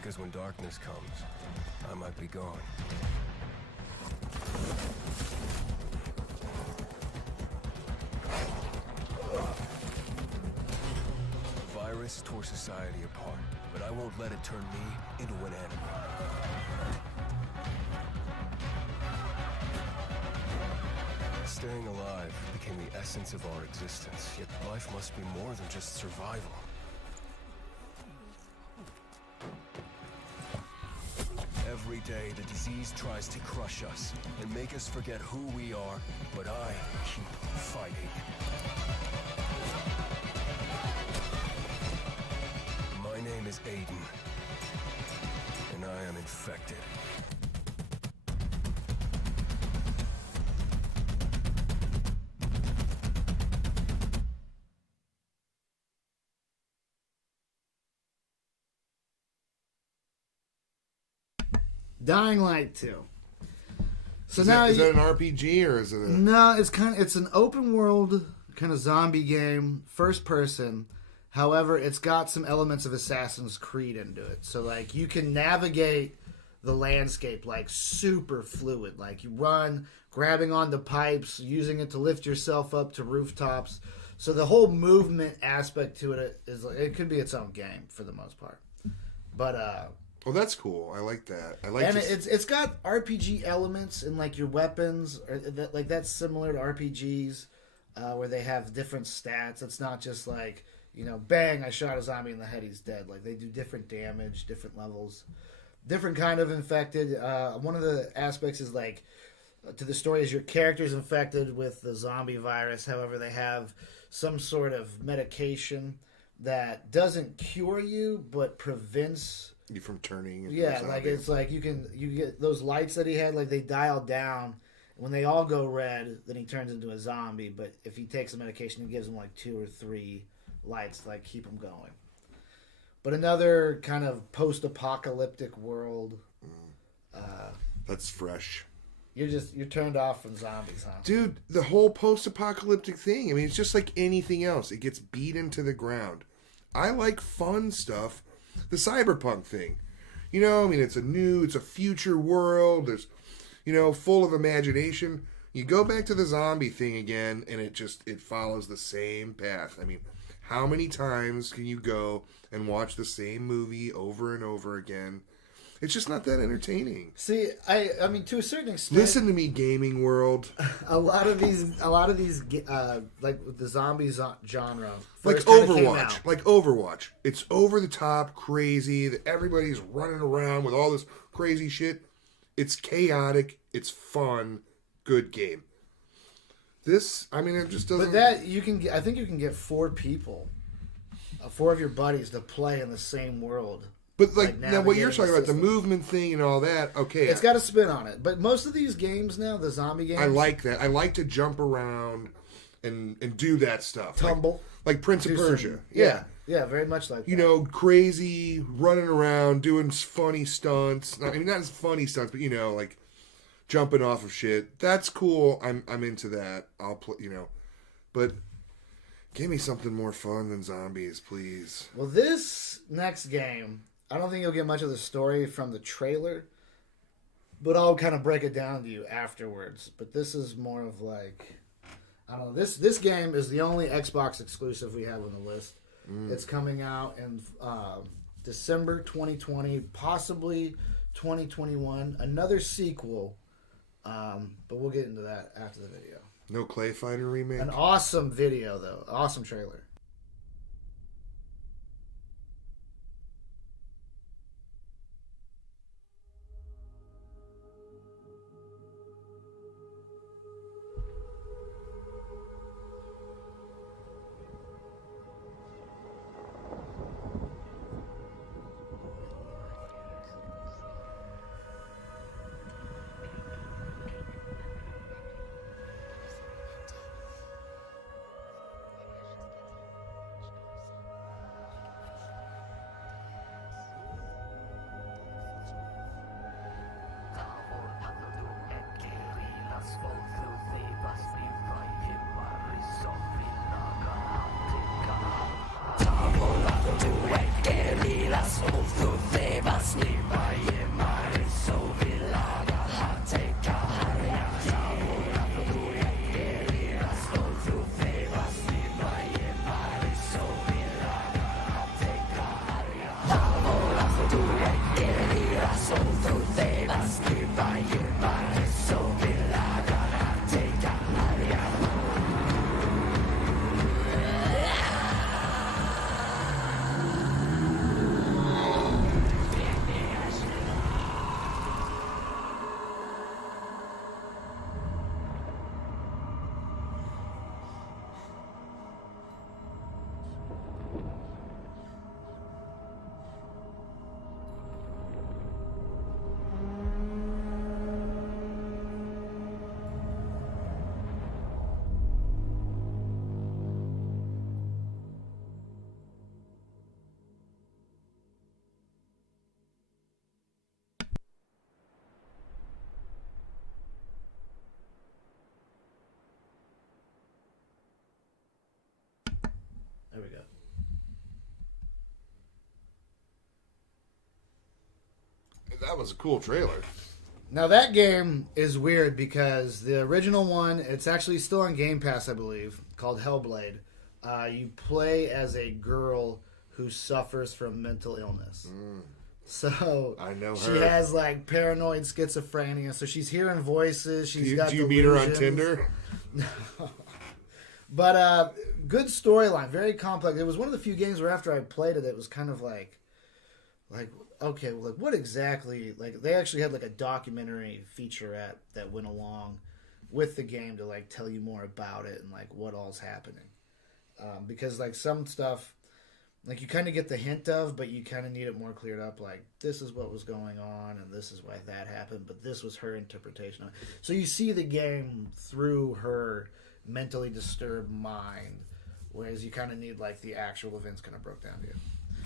Because when darkness comes, I might be gone. The virus tore society apart, but I won't let it turn me into an enemy. Staying alive became the essence of our existence, yet life must be more than just survival. Every day, the disease tries to crush us and make us forget who we are, but I keep fighting. My name is Aiden, and I am infected. Dying Light 2. So is now is that an RPG or is it? No, it's an open world kind of zombie game, first person. However, it's got some elements of Assassin's Creed into it. So like you can navigate the landscape like super fluid. Like you run, grabbing onto pipes, using it to lift yourself up to rooftops. So the whole movement aspect to it is it could be its own game for the most part. But oh, that's cool. I like that. it's got RPG elements in like your weapons, like that's similar to RPGs where they have different stats. It's not just like, you know, bang, I shot a zombie in the head, he's dead. Like they do different damage, different levels, different kind of infected. One of the aspects is like to the story is your character's infected with the zombie virus. However, they have some sort of medication that doesn't cure you but prevents you from turning into yeah, like it's like you get those lights that he had, like they dial down. When they all go red, then he turns into a zombie. But if he takes the medication, it gives him like 2 or 3 lights to like keep him going. But another kind of post-apocalyptic world. That's fresh. You're turned off from zombies, huh? Dude, the whole post-apocalyptic thing, I mean, it's just like anything else. It gets beat into the ground. I like fun stuff. The cyberpunk thing. You know, I mean, it's a future world. There's, you know, full of imagination. You go back to the zombie thing again, and it follows the same path. I mean, how many times can you go and watch the same movie over and over again? It's just not that entertaining. See, I mean, to a certain extent. Listen to me, gaming world. A lot of these, like the zombies genre, Like first kinda came Overwatch. out. Like Overwatch. It's over the top, crazy. That everybody's running around with all this crazy shit. It's chaotic. It's fun. Good game. This, I mean, it just doesn't. But that I think you can get 4 people, 4 of your buddies to play in the same world. But like now, what you're navigating talking about, the system. movement thing and all that, okay. It's got a spin on it. But most of these games now, the zombie games, I like that. I like to jump around and do that stuff. Tumble. Like Prince of Do Persia. some- Yeah. Yeah, very much like You that. know, crazy, running around, doing funny stunts. I mean, not as funny stunts, but, like jumping off of shit. That's cool. I'm into that. I'll play, But give me something more fun than zombies, please. Well, this next game, I don't think you'll get much of the story from the trailer, but I'll kind of break it down to you afterwards. But this is more of like, I don't know. This game is the only Xbox exclusive we have on the list. It's coming out in December 2020, possibly 2021. Another sequel, but we'll get into that after the video. No Clay Fighter remake? An awesome video, though. Awesome trailer. There we go. That was a cool trailer. Now that game is weird because the original one, it's actually still on Game Pass, I believe, called Hellblade. You play as a girl who suffers from mental illness. So I know she her. has like paranoid schizophrenia. So she's hearing voices. She's got do you meet her on delusions. Tinder? But good storyline, very complex. It was one of the few games where after I played it, it was kind of like okay, well, like what exactly? Like they actually had like a documentary featurette that went along with the game to like tell you more about it and like what all's happening. Because like some stuff, like you kind of get the hint of, but you kind of need it more cleared up. Like this is what was going on, and this is why that happened, but this was her interpretation of it. So you see the game through her mentally disturbed mind, whereas you kind of need like the actual events kind of broke down to you.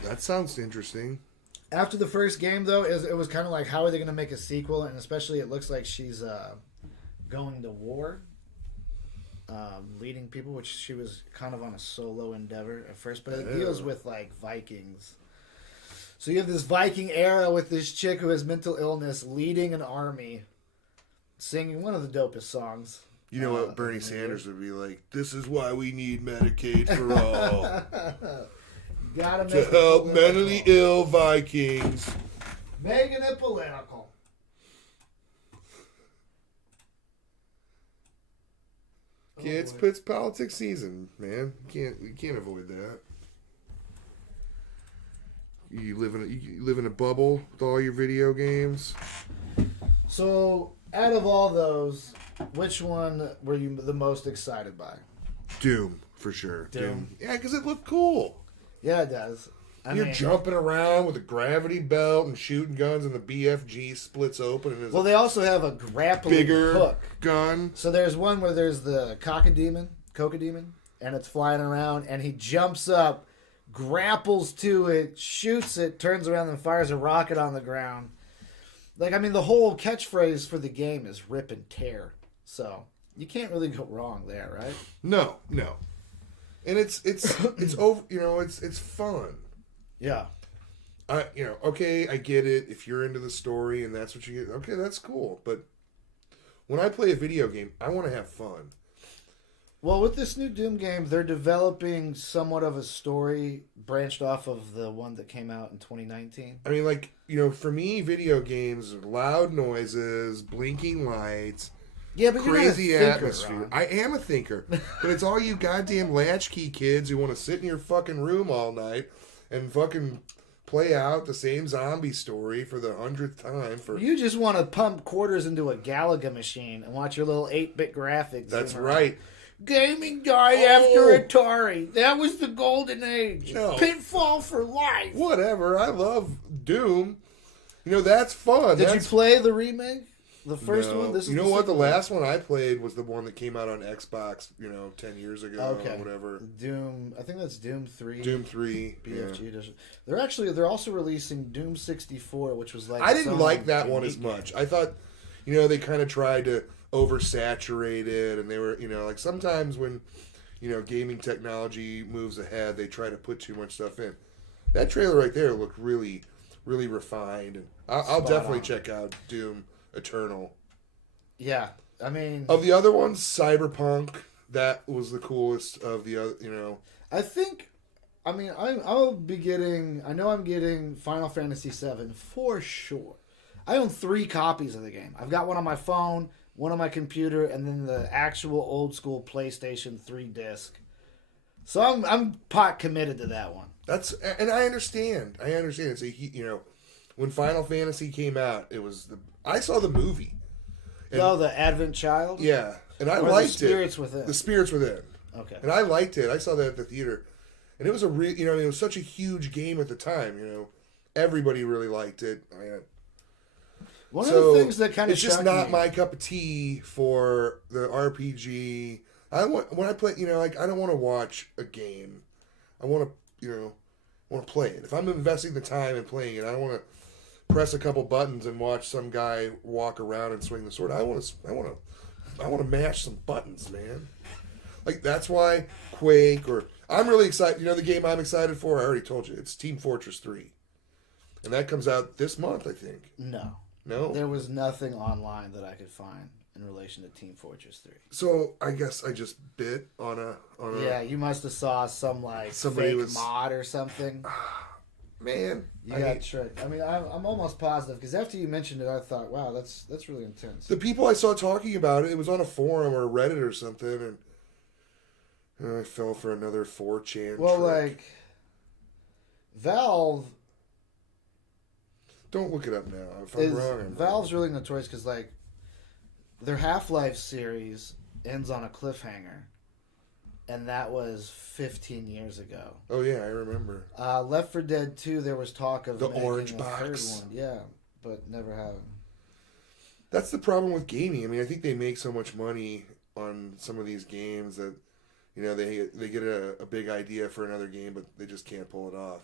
That sounds interesting. After the first game, though, it was kind of like, how are they going to make a sequel? And especially, it looks like she's going to war, leading people, which she was kind of on a solo endeavor at first. But it deals with, like, Vikings. So you have this Viking era with this chick who has mental illness leading an army, singing one of the dopest songs. You know what Bernie Sanders would be like? This is why we need Medicaid for all. Gotta To make help it mentally ill Vikings. Making it political. Yeah, it's politics season, man. You can't avoid that. You live in a bubble with all your video games. So, out of all those, which one were you the most excited by? Doom, for sure. Doom. Yeah, because it looked cool. Yeah, it does. You're jumping around with a gravity belt and shooting guns, and the BFG splits open. And well, they also have a grappling bigger hook gun. So there's one where there's the cocodemon, and it's flying around, and he jumps up, grapples to it, shoots it, turns around, and fires a rocket on the ground. Like, I mean, the whole catchphrase for the game is rip and tear. So you can't really go wrong there, right? No. And it's over. It's fun. Yeah. Okay, I get it. If you're into the story and that's what you get, okay, that's cool. But when I play a video game, I want to have fun. Well, with this new Doom game, they're developing somewhat of a story branched off of the one that came out in 2019. I mean, for me, video games are loud noises, blinking lights, yeah, but crazy you're not a thinker, atmosphere. Ron. I am a thinker, but it's all you goddamn latchkey kids who want to sit in your fucking room all night and fucking play out the same zombie story for the 100th time. You just want to pump quarters into a Galaga machine and watch your little 8-bit graphics. That's right. Gaming died after Atari. That was the golden age. No. Pitfall for life. Whatever. I love Doom. That's fun. Did you play the remake? The first No. one? This is you know what? The second one. last one I played was the one that came out on Xbox, 10 years ago or whatever. Doom. I think that's Doom 3. Doom 3. BFG edition. They're also releasing Doom 64, which was like... I didn't like that one as much. I thought, they kind of tried to oversaturate it, and they were, like sometimes when, gaming technology moves ahead, they try to put too much stuff in. That trailer right there looked really, really refined, and I'll definitely check out Doom Eternal. Yeah, I mean... Of the other ones, Cyberpunk, that was the coolest of the other, I think... I mean, I'll be getting... I know I'm getting Final Fantasy VII for sure. I own 3 copies of the game. I've got one on my phone, one on my computer, and then the actual old school PlayStation 3 disc. So I'm pot committed to that one. And I understand. It's when Final Fantasy came out, I saw the movie. And, the Advent Child? Yeah. And I or liked the Spirits it. Within. The Spirits Within. Okay. And I liked it. I saw that at the theater. And it was it was such a huge game at the time, Everybody really liked it. One of the things that kind of it's just not my cup of tea for the RPG. When I play, I don't want to watch a game. I want to, play it. If I'm investing the time in playing it, I don't want to press a couple buttons and watch some guy walk around and swing the sword. I want to mash some buttons, man. Like that's why Quake I'm really excited. The game I'm excited for, I already told you, it's Team Fortress 3. And that comes out this month, I think. No. No? There was nothing online that I could find in relation to Team Fortress 3. So, I guess I just bit on a... Yeah, you must have saw some, fake mod or something. Man. You got tricked. I mean, I'm almost positive, because after you mentioned it, I thought, wow, that's really intense. The people I saw talking about it was on a forum or Reddit or something, and I fell for another 4chan trick. Valve... Don't look it up now. If I'm wrong, Valve's really notorious because, their Half-Life series ends on a cliffhanger. And that was 15 years ago. Oh, yeah, I remember. Left 4 Dead 2, there was talk of the making orange a box. third one. Yeah, but never happened. That's the problem with gaming. I mean, I think they make so much money on some of these games that, they get a big idea for another game, but they just can't pull it off,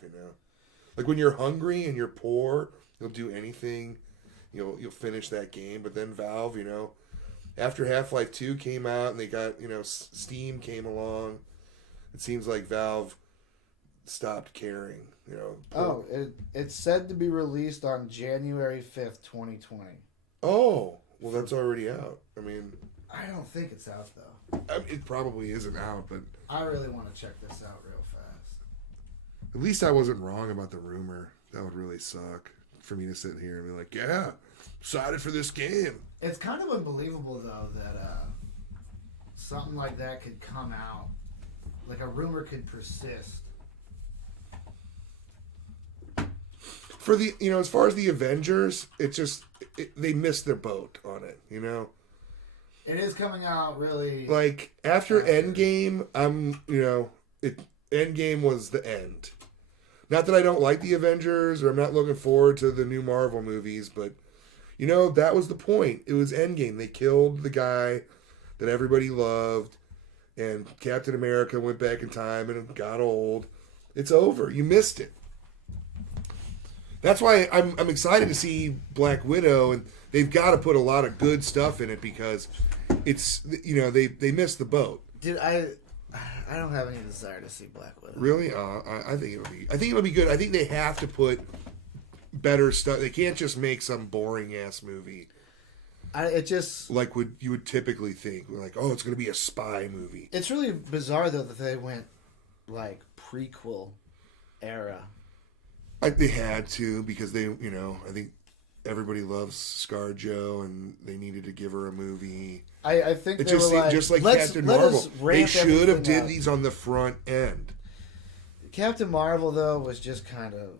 Like when you're hungry and you're poor, you'll do anything. You'll finish that game. But then Valve, after Half-Life 2 came out and they got, Steam came along, it seems like Valve stopped caring, Oh, it's said to be released on January 5th, 2020. Oh, well, that's already out. I mean... I don't think it's out, though. It probably isn't out, but... I really want to check this out real fast. At least I wasn't wrong about the rumor. That would really suck. for me to sit here and be like, yeah, excited for this game. It's kind of unbelievable though that something like that could come out, like a rumor could persist. For the, as far as the Avengers, they missed their boat on it, It is coming out really. Like, after Endgame, Endgame was the end. Not that I don't like the Avengers, or I'm not looking forward to the new Marvel movies, but, that was the point. It was Endgame. They killed the guy that everybody loved, and Captain America went back in time and got old. It's over. You missed it. That's why I'm excited to see Black Widow, and they've got to put a lot of good stuff in it because it's they missed the boat. Dude, I don't have any desire to see Black Widow. Really? I think it'll be good. I think they have to put better stuff. They can't just make some boring ass movie. Like you would typically think, like, oh, it's going to be a spy movie. It's really bizarre though that they went like prequel era. They had to because they, I think everybody loves ScarJo and they needed to give her a movie. I think it they were like, just like Captain Marvel. They should have did these on the front end. Captain Marvel though was just kind of,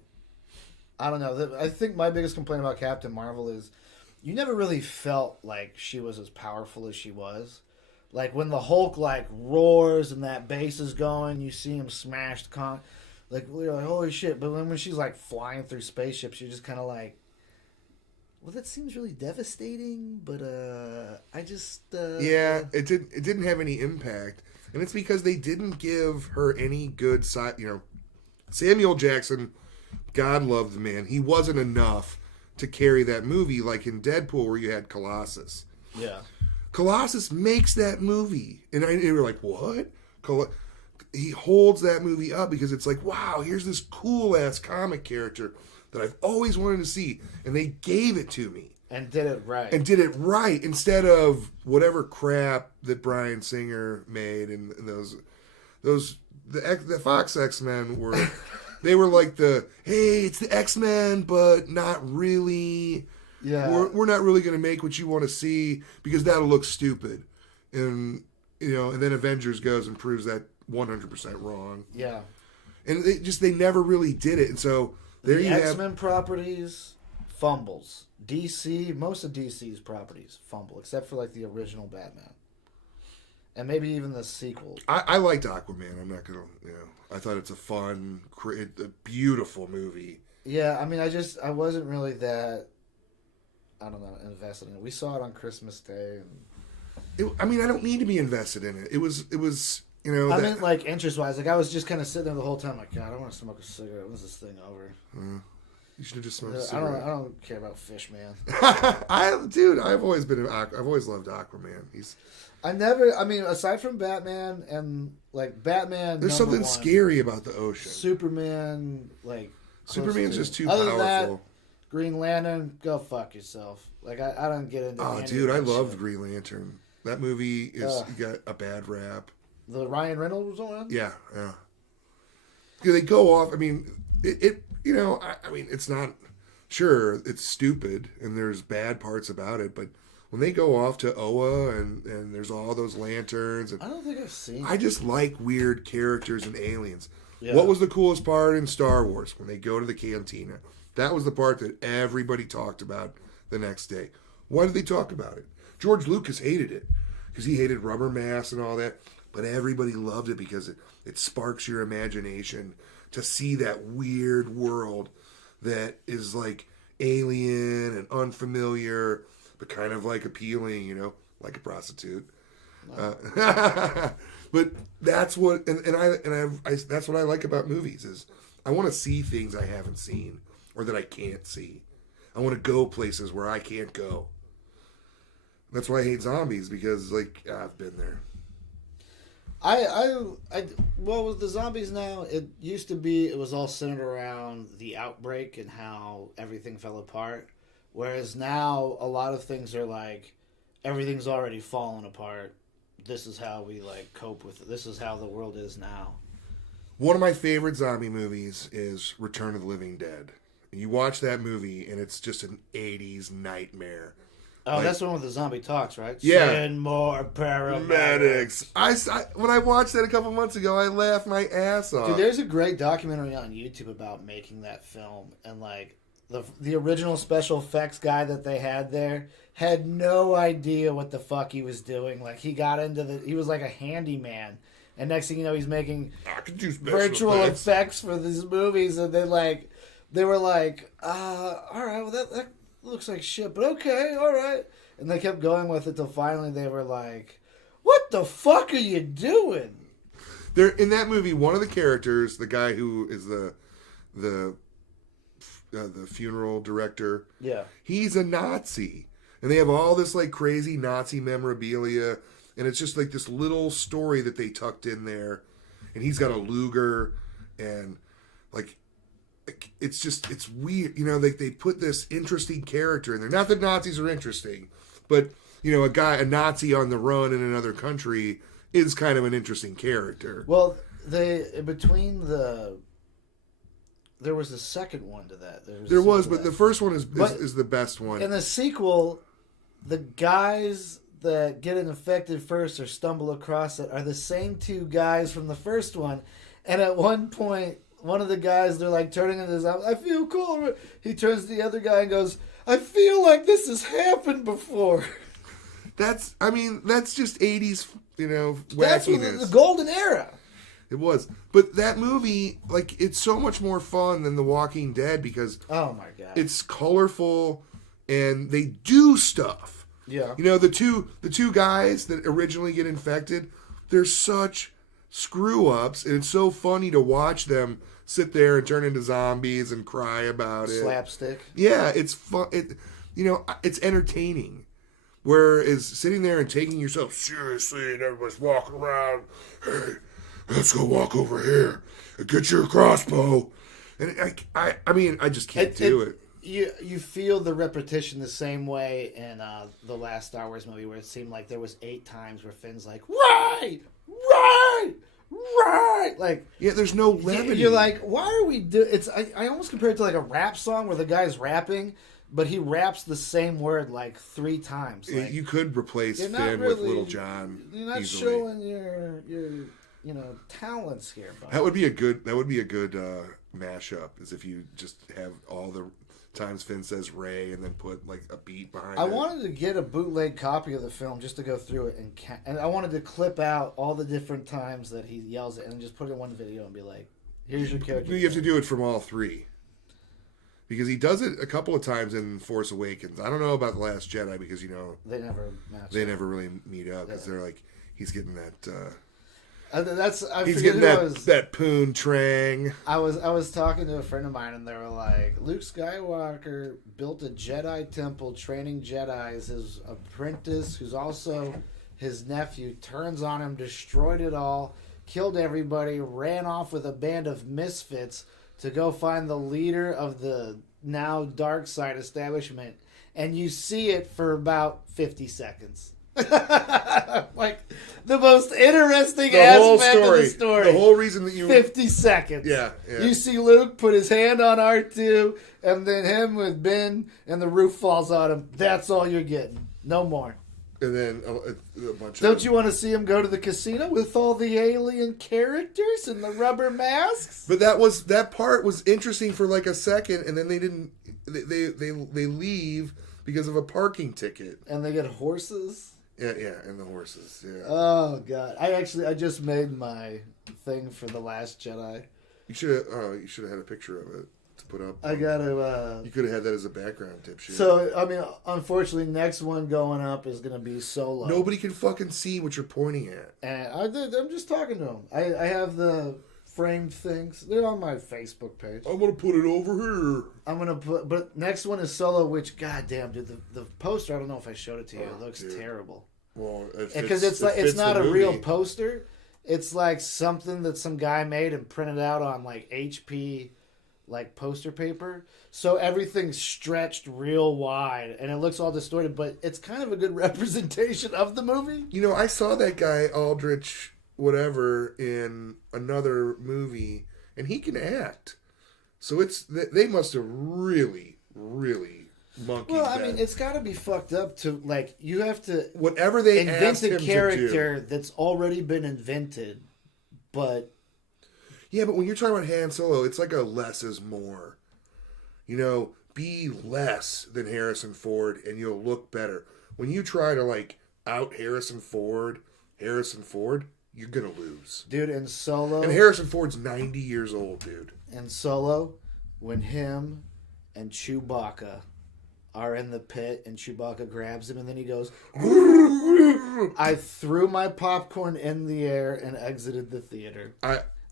I don't know. I think my biggest complaint about Captain Marvel is you never really felt like she was as powerful as she was. Like when the Hulk like roars and that base is going, you see him smash the like, you're like, holy shit. But when she's like flying through spaceships, you're just kind of like, well, that seems really devastating, but I just yeah, it didn't have any impact, and it's because they didn't give her any good side. Samuel Jackson, God love the man, he wasn't enough to carry that movie like in Deadpool where you had Colossus. Yeah, Colossus makes that movie, and we were like, what? He holds that movie up because it's like, wow, here's this cool ass comic character that I've always wanted to see, and they gave it to me and did it right. Instead of whatever crap that Bryan Singer made, and the Fox X-Men were they were like hey, it's the X-Men, but not really. Yeah, we're not really going to make what you want to see because that'll look stupid, and and then Avengers goes and proves that 100% wrong. Yeah, and they never really did it, and so there you have X-Men properties fumbles. DC, most of DC's properties fumble, except for like the original Batman, and maybe even the sequel. I liked Aquaman. I'm not gonna, I thought it's a fun, a beautiful movie. Yeah, I mean, I wasn't really that, I don't know, invested in it. We saw it on Christmas Day, and I mean, I don't need to be invested in it. It was. I mean, like interest-wise, like I was just kind of sitting there the whole time, like, God, I want to smoke a cigarette. When's this thing over? You should have just smoked a cigarette. I don't care about fish, man. I've always loved Aquaman. I mean, aside from Batman and like Batman, there's something scary about the ocean. Superman, like Superman's just too Other powerful. Than that, Green Lantern, go fuck yourself. Like I don't get into. Oh, dude, I loved Green Lantern. That movie got a bad rap. The Ryan Reynolds one? Yeah. They go off. I mean, I mean, it's not. Sure, it's stupid, and there's bad parts about it, but when they go off to Oa and there's all those lanterns, and I don't think I've seen. I just like weird characters and aliens. Yeah. What was the coolest part in Star Wars when they go to the cantina? That was the part that everybody talked about the next day. Why did they talk about it? George Lucas hated it because he hated rubber masks and all that. But everybody loved it because it sparks your imagination to see that weird world that is like alien and unfamiliar, but kind of like appealing, like a prostitute. But that's what, that's what I like about movies is I want to see things I haven't seen or that I can't see. I want to go places where I can't go. That's why I hate zombies because I've been there. Well, with the zombies now, it used to be it was all centered around the outbreak and how everything fell apart. Whereas now, a lot of things are like, everything's already fallen apart. This is how we cope with it. This is how the world is now. One of my favorite zombie movies is Return of the Living Dead. You watch that movie, and it's just an 80s nightmare. Oh, that's the one with the zombie talks, right? Yeah. Send more paramedics. I when I watched that a couple months ago, I laughed my ass off. Dude, there's a great documentary on YouTube about making that film, and like the original special effects guy that they had there had no idea what the fuck he was doing. Like he got into he was like a handyman, and next thing you know, he's making virtual effects for these movies, and they were like, all right, well that looks like shit, but okay, all right. And they kept going with it till finally they were like, what the fuck are you doing? There in that movie, one of the characters, the guy who is the funeral director, yeah, he's a Nazi, and they have all this like crazy Nazi memorabilia, and it's just like this little story that they tucked in there, and he's got a Luger, and like it's weird, you know. They put this interesting character in there. Not that Nazis are interesting, but you know, a Nazi on the run in another country is kind of an interesting character. Well, there was a second one to that. But the first one is the best one. In the sequel, the guys that get infected first or stumble across it are the same two guys from the first one, and at one point, one of the guys, they're like turning into this, I feel cool. He turns to the other guy and goes, I feel like this has happened before. That's just 80s, you know, wackiness. That's the golden era. It was. But that movie, like, it's so much more fun than The Walking Dead because oh my god, it's colorful and they do stuff. Yeah. You know, the two guys that originally get infected, they're such screw-ups, and it's so funny to watch them sit there and turn into zombies and cry about it. Slapstick. Yeah, it's fun. It's entertaining. Whereas sitting there and taking yourself seriously and everybody's walking around, hey, let's go walk over here and get your crossbow. And I just can't do it. You feel the repetition the same way in the last Star Wars movie where it seemed like there was 8 times where Finn's like, right! Like, yeah, there's no levity. You're like, why are we doing? I almost compare it to like a rap song where the guy's rapping, but he raps the same word like 3 times. Like, you could replace Finn with Little John. You're not easily. showing your talents here, bud. That would be a good mashup. Is if you just have all the times Finn says Ray and then put like a beat behind it. I wanted to get a bootleg copy of the film just to go through it and I wanted to clip out all the different times that he yells it and just put it in one video and be like, here's your character. You have to do it from all 3. Because he does it a couple of times in Force Awakens. I don't know about The Last Jedi because, you know, they never match. They never really meet up because they're like, he's getting that he's getting that poon trang. I was talking to a friend of mine and they were like, Luke Skywalker built a Jedi temple training Jedis. His apprentice, who's also his nephew, turns on him, destroyed it all, killed everybody, ran off with a band of misfits to go find the leader of the now dark side establishment, and you see it for about 50 seconds. Like the most interesting aspect of the story. The whole reason that 50 seconds. Yeah. You see Luke put his hand on R2, and then him with Ben, and the roof falls on him. That's all you're getting. No more. And then a bunch of... Don't you want to see him go to the casino with all the alien characters and the rubber masks? But that part was interesting for like a second, and then they didn't. They leave because of a parking ticket. And they get horses. Yeah, and the horses. Yeah. Oh god, I just made my thing for The Last Jedi. You should have had a picture of it to put up. I gotta. You could have had that as a background tip sheet. So I mean, unfortunately, next one going up is gonna be Solo. Nobody can fucking see what you're pointing at. And I'm just talking to them. I have the framed things. They're on my Facebook page. I'm gonna put it over here. But next one is Solo, which goddamn, dude, the poster. I don't know if I showed it to you. It looks terrible. Well, because it's not a real poster. It's like something that some guy made and printed out on like HP, like poster paper. So everything's stretched real wide and it looks all distorted. But it's kind of a good representation of the movie. You know, I saw that guy Aldrich, whatever, in another movie, and he can act. So they must have really, really monkeyed. Well, I mean, it's got to be fucked up to like you have to whatever they invent asked a him to character do. that's already been invented, but yeah, but when you're talking about Han Solo, it's like a less is more. You know, be less than Harrison Ford, and you'll look better. When you try to like out Harrison Ford, you're gonna lose, dude. In Solo, and Harrison Ford's 90 years old, dude. In Solo, when him and Chewbacca are in the pit and Chewbacca grabs him and then he goes, I threw my popcorn in the air and exited the theater.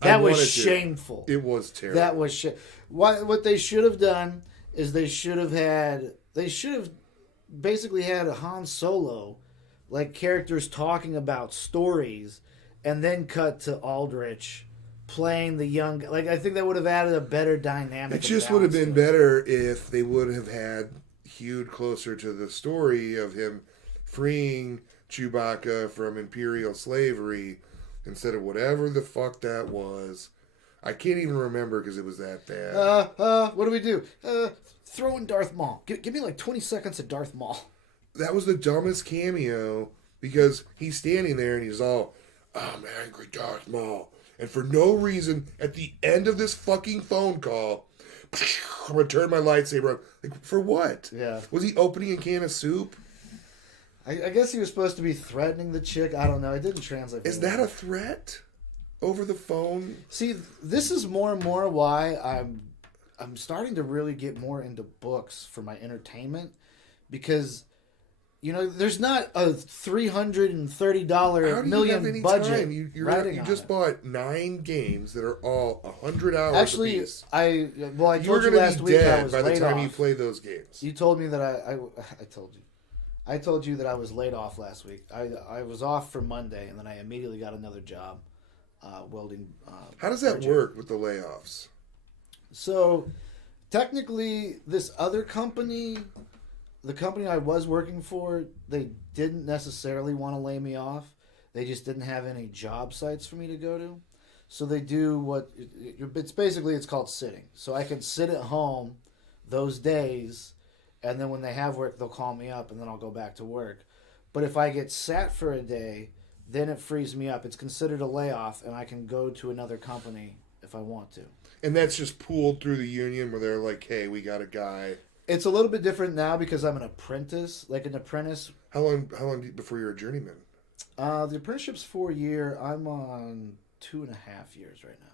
That was shameful. It was terrible. That was what they should have done is they should have basically had a Han Solo, like characters talking about stories, and then cut to Aldrich playing the young. Like I think that would have added a better dynamic. It just would have been better if they would have had hewed closer to the story of him freeing Chewbacca from Imperial slavery instead of whatever the fuck that was. I can't even remember because it was that bad. What do we do? Throw in Darth Maul. Give me like 20 seconds of Darth Maul. That was the dumbest cameo because he's standing there and he's all, I'm angry Darth Maul. And for no reason, at the end of this fucking phone call, I'm going to turn my lightsaber on. Like, for what? Yeah. Was he opening a can of soup? I guess he was supposed to be threatening the chick. I don't know. It didn't translate. Is that a threat? Over the phone? See, this is more and more why I'm starting to really get more into books for my entertainment because, you know, there's not a $330 million budget. You writing just bought 9 games that are all 100 hours Actually, apiece. I told you last week I was by the laid time off. you play those games. You told me that I told you that I was laid off last week. I was off for Monday, and then I immediately got another job, welding. How does that work with the layoffs? So, technically, this other company, the company I was working for, they didn't necessarily want to lay me off. They just didn't have any job sites for me to go to. So they do it's called sitting. So I can sit at home those days, and then when they have work, they'll call me up, and then I'll go back to work. But if I get sat for a day, then it frees me up. It's considered a layoff, and I can go to another company if I want to. And that's just pooled through the union where they're like, hey, we got a guy. It's a little bit different now because I'm an apprentice. Like an apprentice. How long before you're a journeyman? The apprenticeship's 4 year. I'm on 2.5 years right now.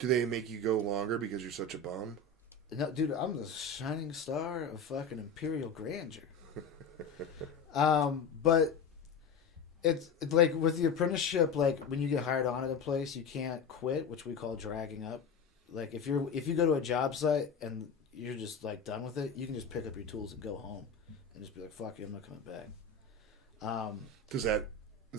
Do they make you go longer because you're such a bum? No, dude, I'm the shining star of fucking imperial grandeur. But it's like with the apprenticeship, like when you get hired on at a place, you can't quit, which we call dragging up. Like if you go to a job site and you're just like done with it, you can just pick up your tools and go home and just be like, fuck you, I'm not coming back. Is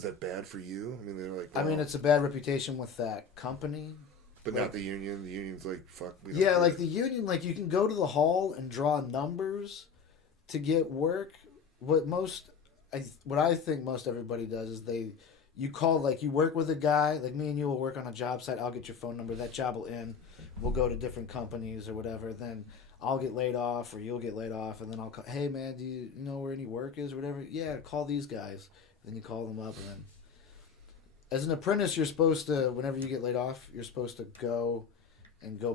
that bad for you? I mean, they're like, I mean, it's a bad reputation with that company. But not the union. The union's like, fuck. Yeah, like the union, like you can go to the hall and draw numbers to get work. What I think most everybody does is you call, like you work with a guy, like me and you will work on a job site. I'll get your phone number. That job will end. We'll go to different companies or whatever. Then I'll get laid off or you'll get laid off. And then I'll call, hey man, do you know where any work is or whatever? Yeah, call these guys. Then you call them up and then. As an apprentice, you're supposed to, whenever you get laid off, you're supposed to go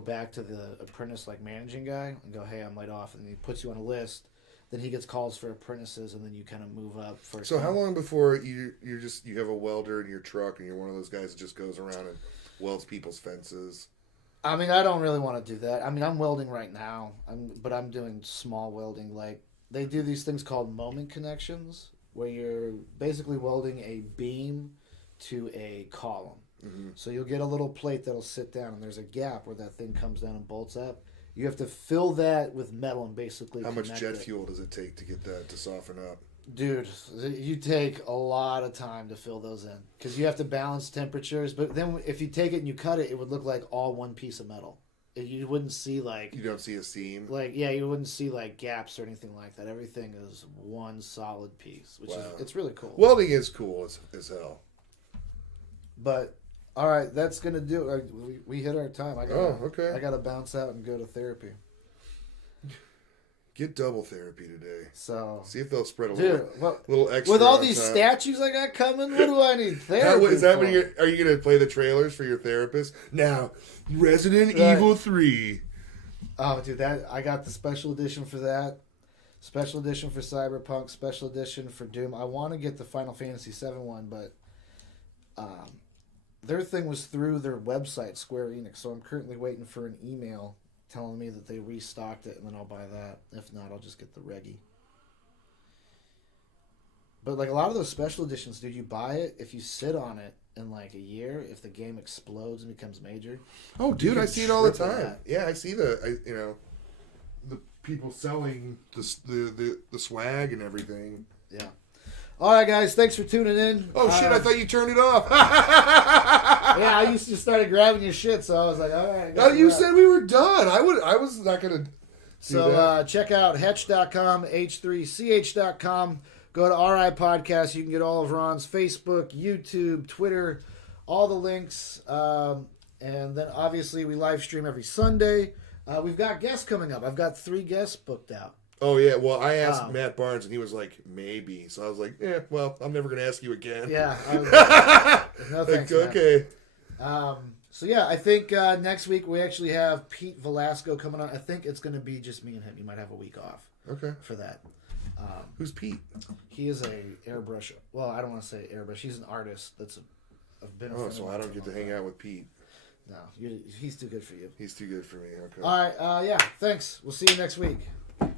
back to the apprentice, like managing guy, and go, hey, I'm laid off. And he puts you on a list. Then he gets calls for apprentices, and then you kind of move up. So how long before you have a welder in your truck, and you're one of those guys that just goes around and welds people's fences? I mean, I don't really want to do that. I mean, I'm welding right now, but I'm doing small welding. Like, they do these things called moment connections, where you're basically welding a beam to a column. Mm-hmm. So you'll get a little plate that'll sit down, and there's a gap where that thing comes down and bolts up. You have to fill that with metal and basically How much jet fuel does it take to get that to soften up? Dude, you take a lot of time to fill those in because you have to balance temperatures. But then if you take it and you cut it, it would look like all one piece of metal. You wouldn't see like... You don't see a seam? You wouldn't see like gaps or anything like that. Everything is one solid piece, which is it's really cool. Welding is cool as hell. But All right, that's gonna do it. We hit our time. I gotta bounce out and go to therapy. Get double therapy today. So see if they'll spread a dude, little extra. With all on these top. statues I got coming, what do I need therapy? Is that for? when are you going to play the trailers for your therapist? Now, Resident Right. Evil 3. Oh, dude, I got the special edition for that. Special edition for Cyberpunk. Special edition for Doom. I want to get the Final Fantasy VII one, but their thing was through their website, Square Enix. So I'm currently waiting for an email telling me that they restocked it, and then I'll buy that. If not, I'll just get the Reggie. But like a lot of those special editions, dude, you buy it, if you sit on it in like a year, if the game explodes and becomes major. Oh, dude, I see it all the time. That. Yeah, I see the people selling the swag and everything. Yeah. All right, guys, thanks for tuning in. Oh shit! I thought you turned it off. Yeah, I used to started grabbing your shit, so I was like, all right. Oh, you said we were done. I was not gonna. So check out Hetch.com, H3CH.com. Go to RI Podcast. You can get all of Ron's Facebook, YouTube, Twitter, all the links. And then obviously we live stream every Sunday. We've got guests coming up. I've got 3 guests booked out. Oh yeah, well I asked Matt Barnes and he was like maybe, so I was like, yeah, well I'm never gonna ask you again. Yeah. No thanks, like, okay. So yeah, I think next week we actually have Pete Velasco coming on. I think it's going to be just me and him. You might have a week off. Okay. For that. Who's Pete? He is a airbrush. Well, I don't want to say airbrush. He's an artist. I've been. Oh, so I don't get to hang out with Pete. No, he's too good for you. He's too good for me. Okay. All right. Yeah. Thanks. We'll see you next week.